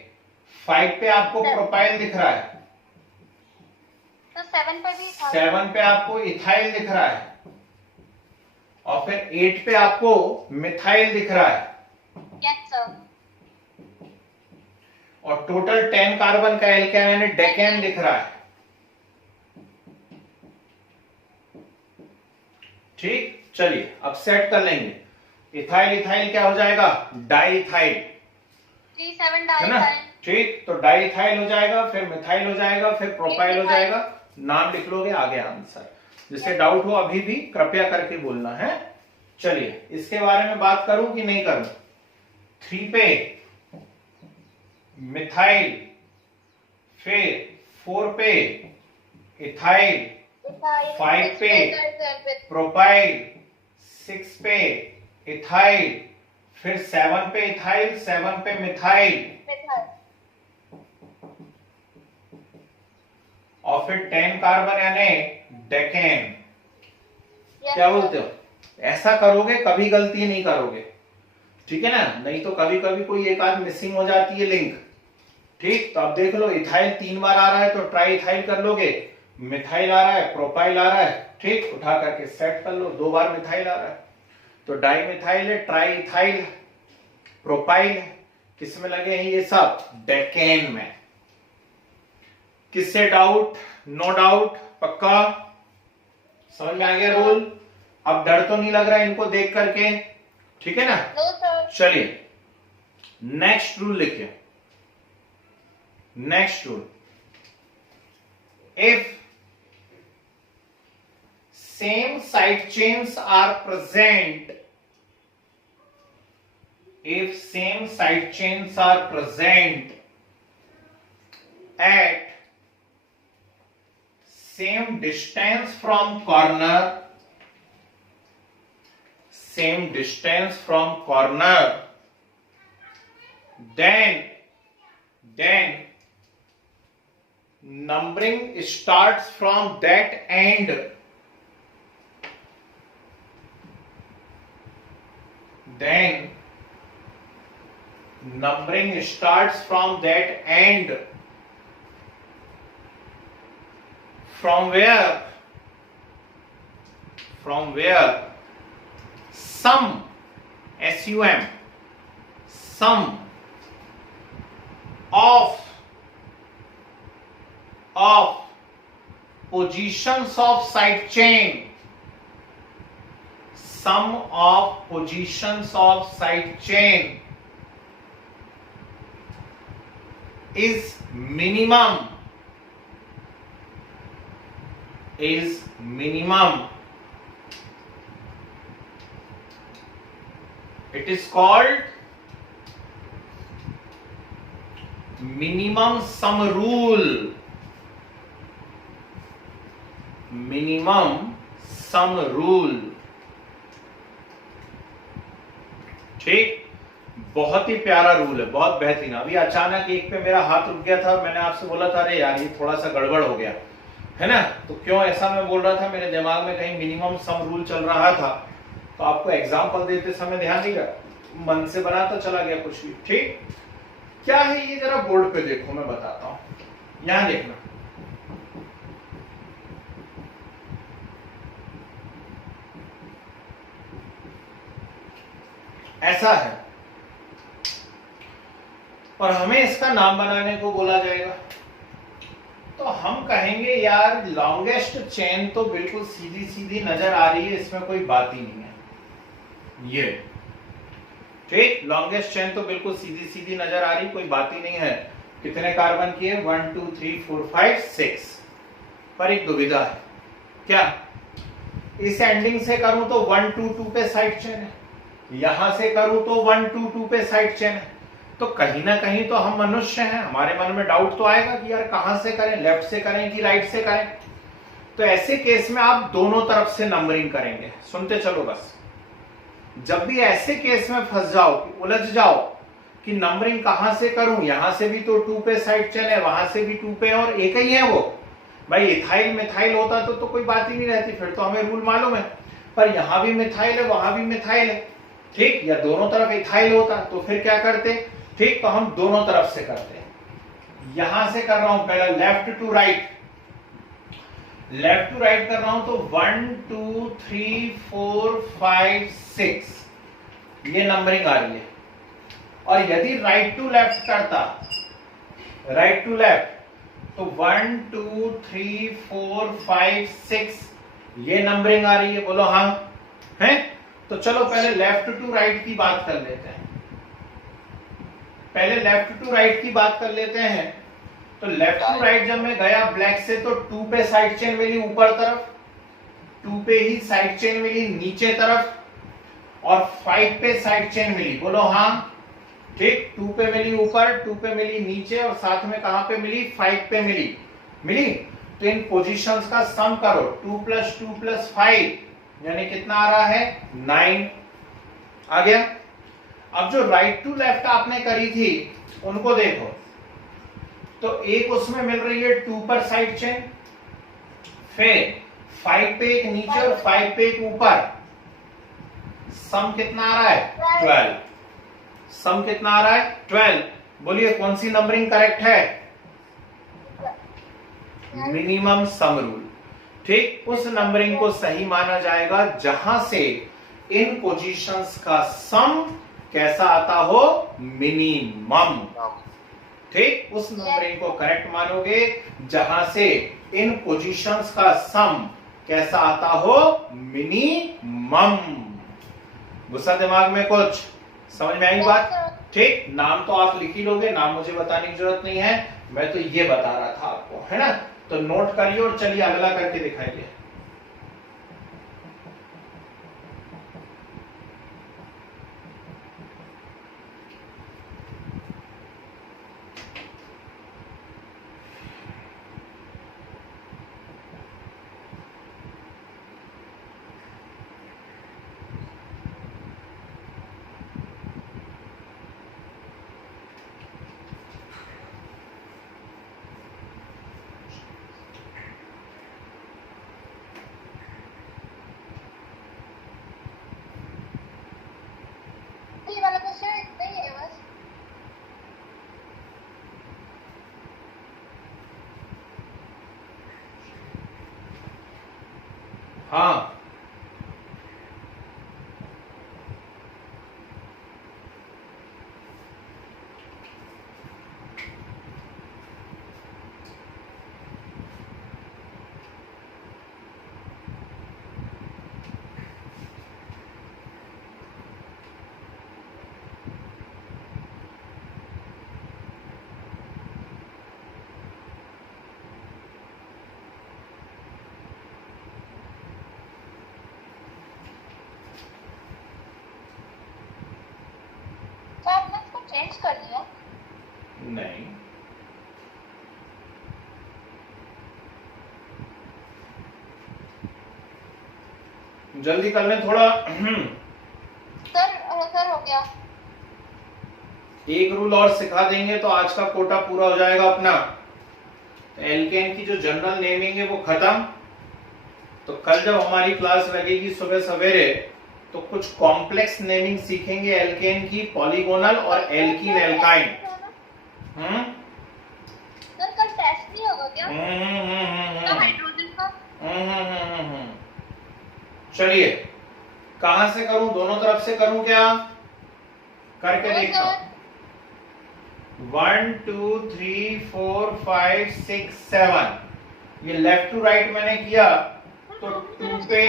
5 पे आपको प्रोपाइल दिख रहा है, तो 7 पे भी था। 7 पे आपको इथाइल दिख रहा है, और फिर 8 पे आपको मिथाइल दिख रहा है, Yes, sir. और टोटल 10 कार्बन का एल्केन यानी डेकेन दिख रहा है। ठीक, चलिए अब सेट कर लेंगे। इथाइल इथाइल क्या हो जाएगा, डाइथाइल, 3-7 है ना। डाइथाइल। ठीक, तो डाइथाइल हो जाएगा, फिर मिथाइल हो जाएगा, फिर प्रोपाइल हो जाएगा। नाम लिख लोगे, आ गया आंसर। जिसे डाउट हो अभी भी कृपया करके बोलना है। चलिए इसके बारे में बात करूं कि नहीं करूं। 3 पे मिथाइल, फिर 4 पे इथाइल, 5 पे प्रोपाइल, 6 पे इथाइल, फिर 7 पे इथाइल, 7 पे मिथाइल, और फिर 10 कार्बन यानी डेकेन। क्या बोलते हो, ऐसा करोगे कभी गलती नहीं करोगे। ठीक है ना, नहीं तो कभी कभी कोई एक आध मिसिंग हो जाती है लिंक। ठीक, तो अब देख लो, इथाइल 3 बार आ रहा है तो ट्राई इथाइल कर लोगे, मिथाइल आ रहा है, प्रोपाइल आ रहा है, ठीक, उठा करके सेट कर लो। 2 बार मिथाइल आ रहा है तो डाई मिथाइल है, ट्राई इथाइल, प्रोपाइल है, किसमें लगे हैं ये सब, डेकेन में। किससे डाउट, नो डाउट, पक्का समझ में आ गया रूल। अब डर तो नहीं लग रहा है इनको देख करके, ठीक है ना। No sir. चलिए नेक्स्ट रूल लिखिए। Next rule. If same side chains are present, if same side chains are present at same distance from corner, same distance from corner, then numbering starts from that end, then numbering starts from that end. From where? From where sum, SUM, sum of positions of side chain, sum of positions of side chain is minimum, is minimum. It is called minimum sum rule, minimum sum rule. ठीक, बहुत ही प्यारा rule है, बहुत बेहतरीन। अभी अचानक एक पे मेरा हाथ रुक गया था, मैंने आपसे बोला था अरे यार ये थोड़ा सा गड़बड़ हो गया है ना, तो क्यों ऐसा मैं बोल रहा था, मेरे दिमाग में कहीं मिनिमम सम रूल चल रहा था, तो आपको एग्जांपल देते समय ध्यान नहीं रहा, मन से बनाता चला गया कुछ भी। ठीक, क्या है ये जरा बोर्ड पे देखो, मैं बताता हूं, यहां देखना। ऐसा है और हमें इसका नाम बनाने को बोला जाएगा, तो हम कहेंगे यार लॉन्गेस्ट चेन तो बिल्कुल सीधी सीधी नजर आ रही है, इसमें कोई बात ही नहीं है। ये ठीक, लॉन्गेस्ट चेन तो बिल्कुल सीधी सीधी नजर आ रही, कोई बात ही नहीं है। कितने कार्बन की है? 1 2 3 4 5 6। पर एक दुविधा है, क्या इस एंडिंग से करूं तो 1 2 2 पे साइड चेन है, यहां से करूं तो 1 2 2 पे साइड चेन है, तो कहीं ना कहीं तो हम मनुष्य हैं, हमारे मन में डाउट तो आएगा कि यार कहां से करें, लेफ्ट से करें कि राइट से करें। तो ऐसे केस में आप दोनों तरफ से नंबरिंग करेंगे। सुनते चलो बस, जब भी ऐसे केस में फंस जाओ, उलझ जाओ कि नंबरिंग कहां से करूं, यहां से भी तो 2 पे साइड चेन है, वहां से भी 2 पे, और एक ही है वो। भाई इथाइल मिथाइल होता तो कोई बात ही नहीं रहती, फिर तो हमें रूल मालूम है, पर यहां भी मिथाइल है, वहां भी मिथाइल है। ठीक, या दोनों तरफ इथाइल होता तो फिर क्या करते? ठीक, तो हम दोनों तरफ से करते हैं। यहां से कर रहा हूं पहला left to right, left to right कर रहा हूं तो 1 2 3 4 5 6 ये नंबरिंग आ रही है। और यदि राइट टू लेफ्ट करता, राइट टू लेफ्ट, तो 1 2 3 4 5 6 ये नंबरिंग आ रही है। बोलो हाँ है? तो चलो पहले लेफ्ट टू राइट की बात कर लेते हैं, पहले लेफ्ट टू राइट की बात कर लेते हैं। तो लेफ्ट टू राइट जब मैं गया ब्लैक से, तो 2 पे साइड चेन मिली ऊपर तरफ, 2 पे ही साइड चेन मिली नीचे तरफ, और 5 पे साइड चेन मिली। बोलो हाँ ठीक, 2 पे मिली ऊपर, 2 पे मिली नीचे, और साथ में कहां पे मिली? 5 पे मिली। तो इन पोजीशंस का सम करो, 2 + 2 + 5 यानी कितना आ रहा है? 9 आ गया। अब जो राइट टू लेफ्ट आपने करी थी उनको देखो, तो एक उसमें मिल रही है 2 पर साइड चेन, फिर 5 पे एक नीचे और 5 पे एक ऊपर। सम कितना आ रहा है? 12। सम कितना आ रहा है? 12। बोलिए कौन सी नंबरिंग करेक्ट है? Minimum sum rule. ठीक, उस नंबरिंग को सही माना जाएगा जहां से इन पोजीशंस का सम कैसा आता हो? मिनिमम। ठीक, उस नंबरिंग को करेक्ट मानोगे जहां से इन पोजीशंस का सम कैसा आता हो? मिनिमम। गुस्सा दिमाग में कुछ समझ में आई बात? ठीक, नाम तो आप लिख ही लोगे, नाम मुझे बताने की जरूरत नहीं है। मैं तो ये बता रहा था आपको, है ना। तो नोट करिए और चलिए अगला करके दिखाइए। ये वाला क्वेश्चन इतना ही है बस। हाँ, तो आपने इसको चेंज कर दिया। नहीं, जल्दी कर लें थोड़ा। सर हो गया। एक रूल और सिखा देंगे तो आज का कोटा पूरा हो जाएगा अपना। तो एल्केन की जो जनरल नेमिंग है वो खत्म। तो कल जब हमारी क्लास लगेगी सुबह सवेरे तो कुछ कॉम्प्लेक्स नेमिंग सीखेंगे एल्केन की, पॉलीगोनल और एल्कीन एल्काइन। सर कल टेस्ट नहीं होगा क्या? तो हाइड्रोजन का। चलिए, कहां से करूं? दोनों तरफ से करूं क्या? करके देखता हूं। 1 2 3 4 5 6 7 ये लेफ्ट टू राइट मैंने किया तो 2 पे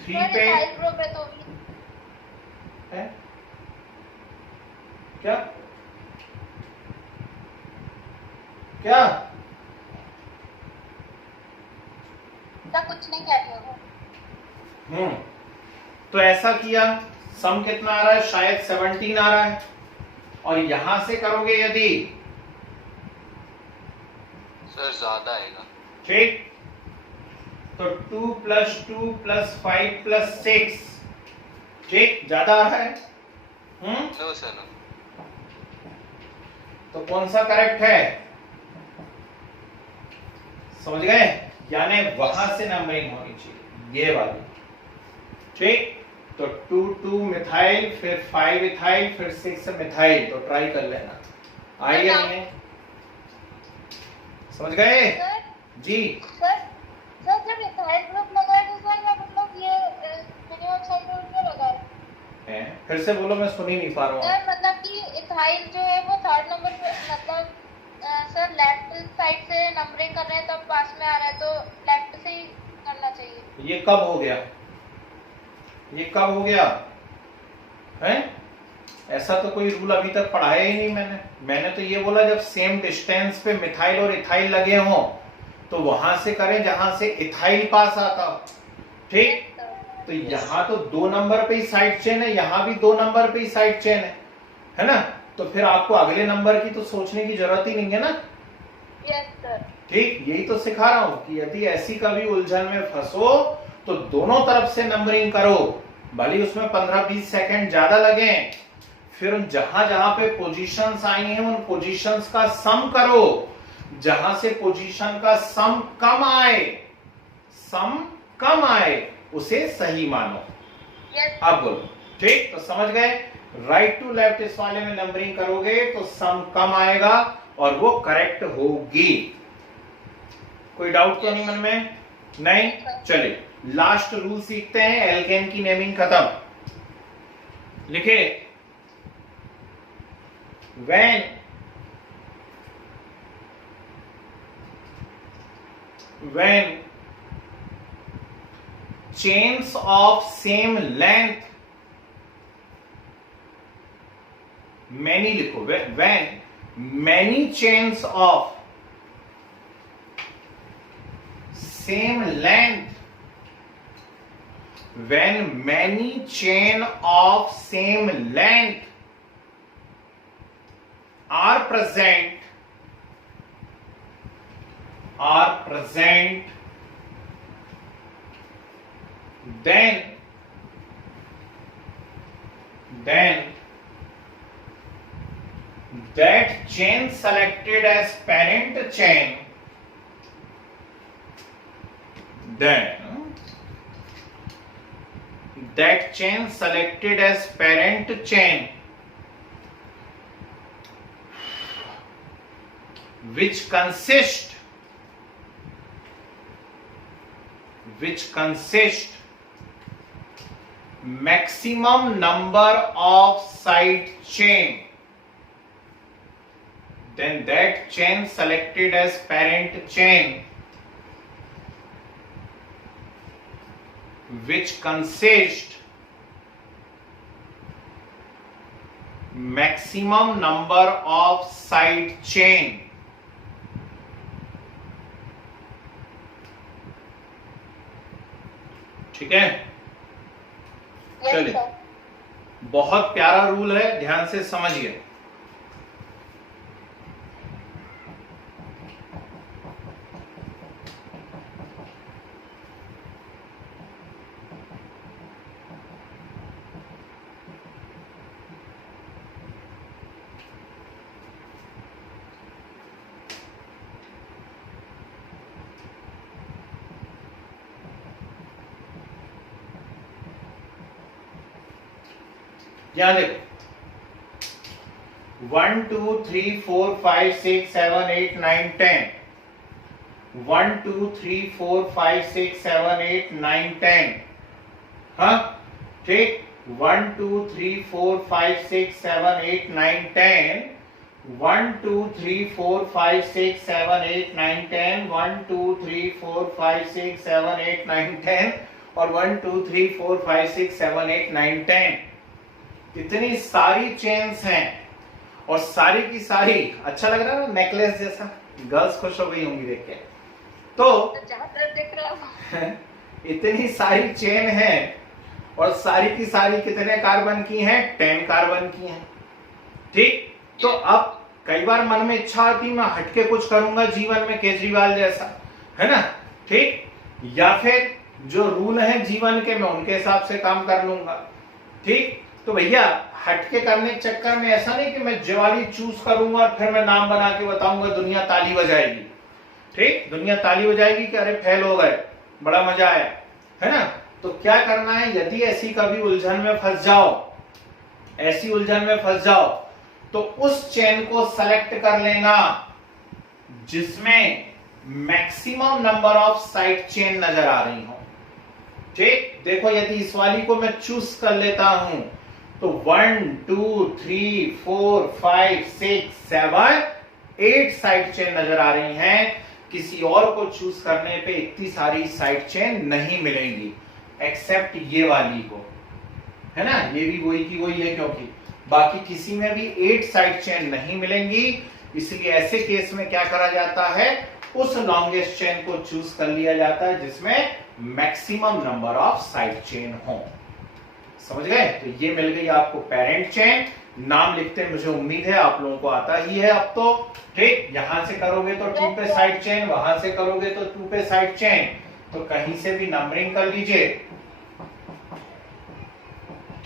3 पे है क्या क्या कुछ नहीं कह रही हो। तो ऐसा किया, सम कितना आ रहा है? शायद 17 आ रहा है। और यहां से करोगे यदि, सर ज्यादा आएगा। ठीक, तो 2 + 2 + 5 + 6, ठीक, ज्यादा आ रहा है। No sir no. तो कौन सा करेक्ट है? समझ गए? यानी वहां से नंबरिंग होनी चाहिए, ये वाली, ठीक। तो 2 2 मिथाइल, फिर 5 इथाइल, फिर 6 मिथाइल। तो ट्राई कर लेना, आई या नहीं? समझ गए जी? सर जब इथाइल ग्रुप लगा है तो सर मैं मतलब ये मिनिमम ऑक्साइड ग्रुप क्यों लगा है? फिर से बोलो, मैं सुन ही नहीं पा रहा हूँ। सर मतलब कि इथाइल जो है वो 3rd नंबर पे, मतलब सर लेफ्ट साइड से नंबरिंग कर रहे हैं तो पास में आ रहा है, तो लेफ्ट से ही करना चाहिए। ये कब हो गया? ये कब हो गया है? ऐसा तो कोई रूल अभी तक पढ़ाया ही नहीं मैंने तो ये बोला जब सेम डिस्टेंस पे मिथाइल और इथाइल लगे हों तो वहां से करें जहां से इथाइल पास आता, ठीक। तो यहाँ तो 2 नंबर पे ही साइड चेन है, यहाँ भी 2 नंबर पे ही साइड चेन है ना। तो फिर आपको अगले नंबर की तो सोचने की जरूरत ही नहीं है ना। Yes sir. ठीक, यही तो सिखा रहा हूं कि यदि ऐसी कभी उलझन में फंसो तो दोनों तरफ से नंबरिंग करो, भले उसमें 15-20 सेकंड ज्यादा लगे। फिर जहां जहां पे पोजीशंस आई हैं उन पोजीशंस का सम करो, जहां से पोजीशन का सम कम आए उसे सही मानो। अब बोलो, ठीक। तो समझ गए? राइट टू लेफ्ट इस वाले में नंबरिंग करोगे तो सम कम आएगा और वो करेक्ट होगी। कोई डाउट तो नहीं मन में? नहीं? चलिए लास्ट रूल सीखते हैं, एल्केन की नेमिंग खत्म। लिखे, when chains of same length, many लिखो, when many chains of same length, when many chain of same length are present, then that chain selected as parent chain, then that chain selected as parent chain which consist maximum number of side chain, then that chain selected as parent chain which consist maximum number of side chain ठीक है। Yes, चलिए, sir. बहुत प्यारा rule है, ध्यान से समझिए। यहां देखो 1 2 3 4 5 6 7 8 9 10 1 2 3 4 5 6 7 8 9 10 हाँ ठीक 1 2 3 4 5 6 7 8 9 10 1 2 3 4 5 6 7 8 9 10 1 2 3 4 5 6 7 8 9 10 और 1 2 3 4 5 6 7 8 9 10 इतनी सारी चेन्स हैं और सारी की सारी अच्छा लग रहा है ना नेकलेस जैसा, गर्ल्स खुश हो गई होंगी देख के। तो दिख रहा है। इतनी सारी चेन है और सारी की सारी कितने कार्बन की हैं? 10 कार्बन की हैं। ठीक, तो अब कई बार मन में इच्छा आती मैं हटके कुछ करूंगा जीवन में, केजरीवाल जैसा, है ना, ठीक, या फिर जो रूल है जीवन के मैं उनके हिसाब से काम कर लूंगा। ठीक, तो भैया हटके करने के चक्कर में ऐसा नहीं कि मैं ज्वाली चूज करूंगा और फिर मैं नाम बना के बताऊंगा, दुनिया ताली बजाएगी। ठीक, दुनिया ताली बजाएगी कि अरे फेल हो गए, बड़ा मजा आया, है ना। तो क्या करना है, यदि ऐसी कभी उलझन में फंस जाओ, ऐसी उलझन में फंस जाओ, तो उस चेन को सेलेक्ट कर लेना जिसमें maximum number of side chain नजर आ रही हो। ठीक, देखो यदि इस वाली को मैं चूज कर लेता हूं तो 1 2 3 4 5 6 7 8 साइड चेन नजर आ रही हैं। किसी और को चूज करने पे इतनी सारी साइड चेन नहीं मिलेंगी एक्सेप्ट ये वाली को, है ना, ये भी वही की वही है, क्योंकि बाकी किसी में भी 8 साइड चेन नहीं मिलेंगी। इसलिए ऐसे केस में क्या करा जाता है, उस लॉन्गेस्ट चेन को चूज कर लिया जाता है जिसमें maximum number of side chain हो। समझ गए। तो ये मिल गई आपको पेरेंट चेन। नाम लिखते हैं, मुझे उम्मीद है आप लोगों को आता ही है अब तो। ठीक, यहां से करोगे तो 2 पे साइड चेन, वहां से करोगे तो 2 पे साइड चेन, तो कहीं से भी नंबरिंग कर लीजिए।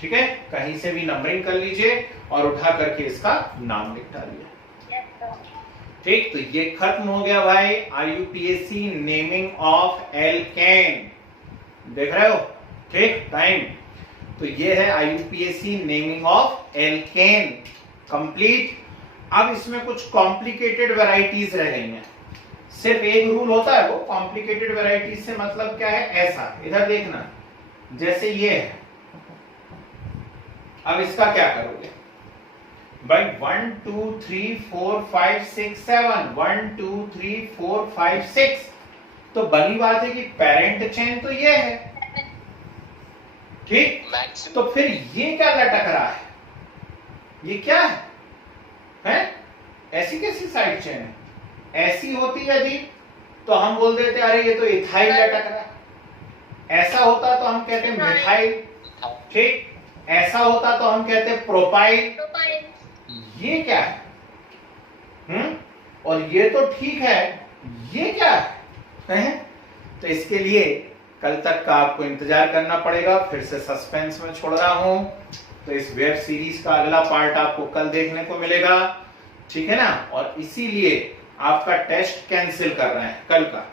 ठीक है, कहीं से भी नंबरिंग कर लीजिए और उठा करके इसका नाम लिख डालिए। ठीक, तो ये खत्म हो गया भाई IUPAC नेमिंग ऑफ एल्केन। देख रहे हो, ठीक, टाइम। तो ये है IUPAC naming of alkene complete. अब इसमें कुछ कॉम्प्लिकेटेड वैरायटीज रह गई हैं। सिर्फ एक रूल होता है, वो कॉम्प्लिकेटेड वैरायटीज से मतलब क्या है, ऐसा इधर देखना, जैसे ये है। अब इसका क्या करोगे भाई, 1 2 3 4 5 6 7 1 2 3 4 5 6, तो बनी बात है कि पेरेंट चेन तो ये है। ठीक, तो फिर ये क्या लटक रहा है, ये क्या है? ऐसी कैसी साइड चेन है? ऐसी होती यदि तो हम बोल देते अरे ये तो इथाइल लटक रहा है। ऐसा होता तो हम कहते मिथाइल, ठीक। ऐसा होता तो हम कहते प्रोपाइल। प्रोपाइल। ये क्या है? और ये तो ठीक है, ये क्या है? तो इसके लिए कल तक का आपको इंतजार करना पड़ेगा। फिर से सस्पेंस में छोड़ रहा हूं। तो इस वेब सीरीज का अगला पार्ट आपको कल देखने को मिलेगा, ठीक है ना। और इसीलिए आपका टेस्ट कैंसिल कर रहे हैं कल का।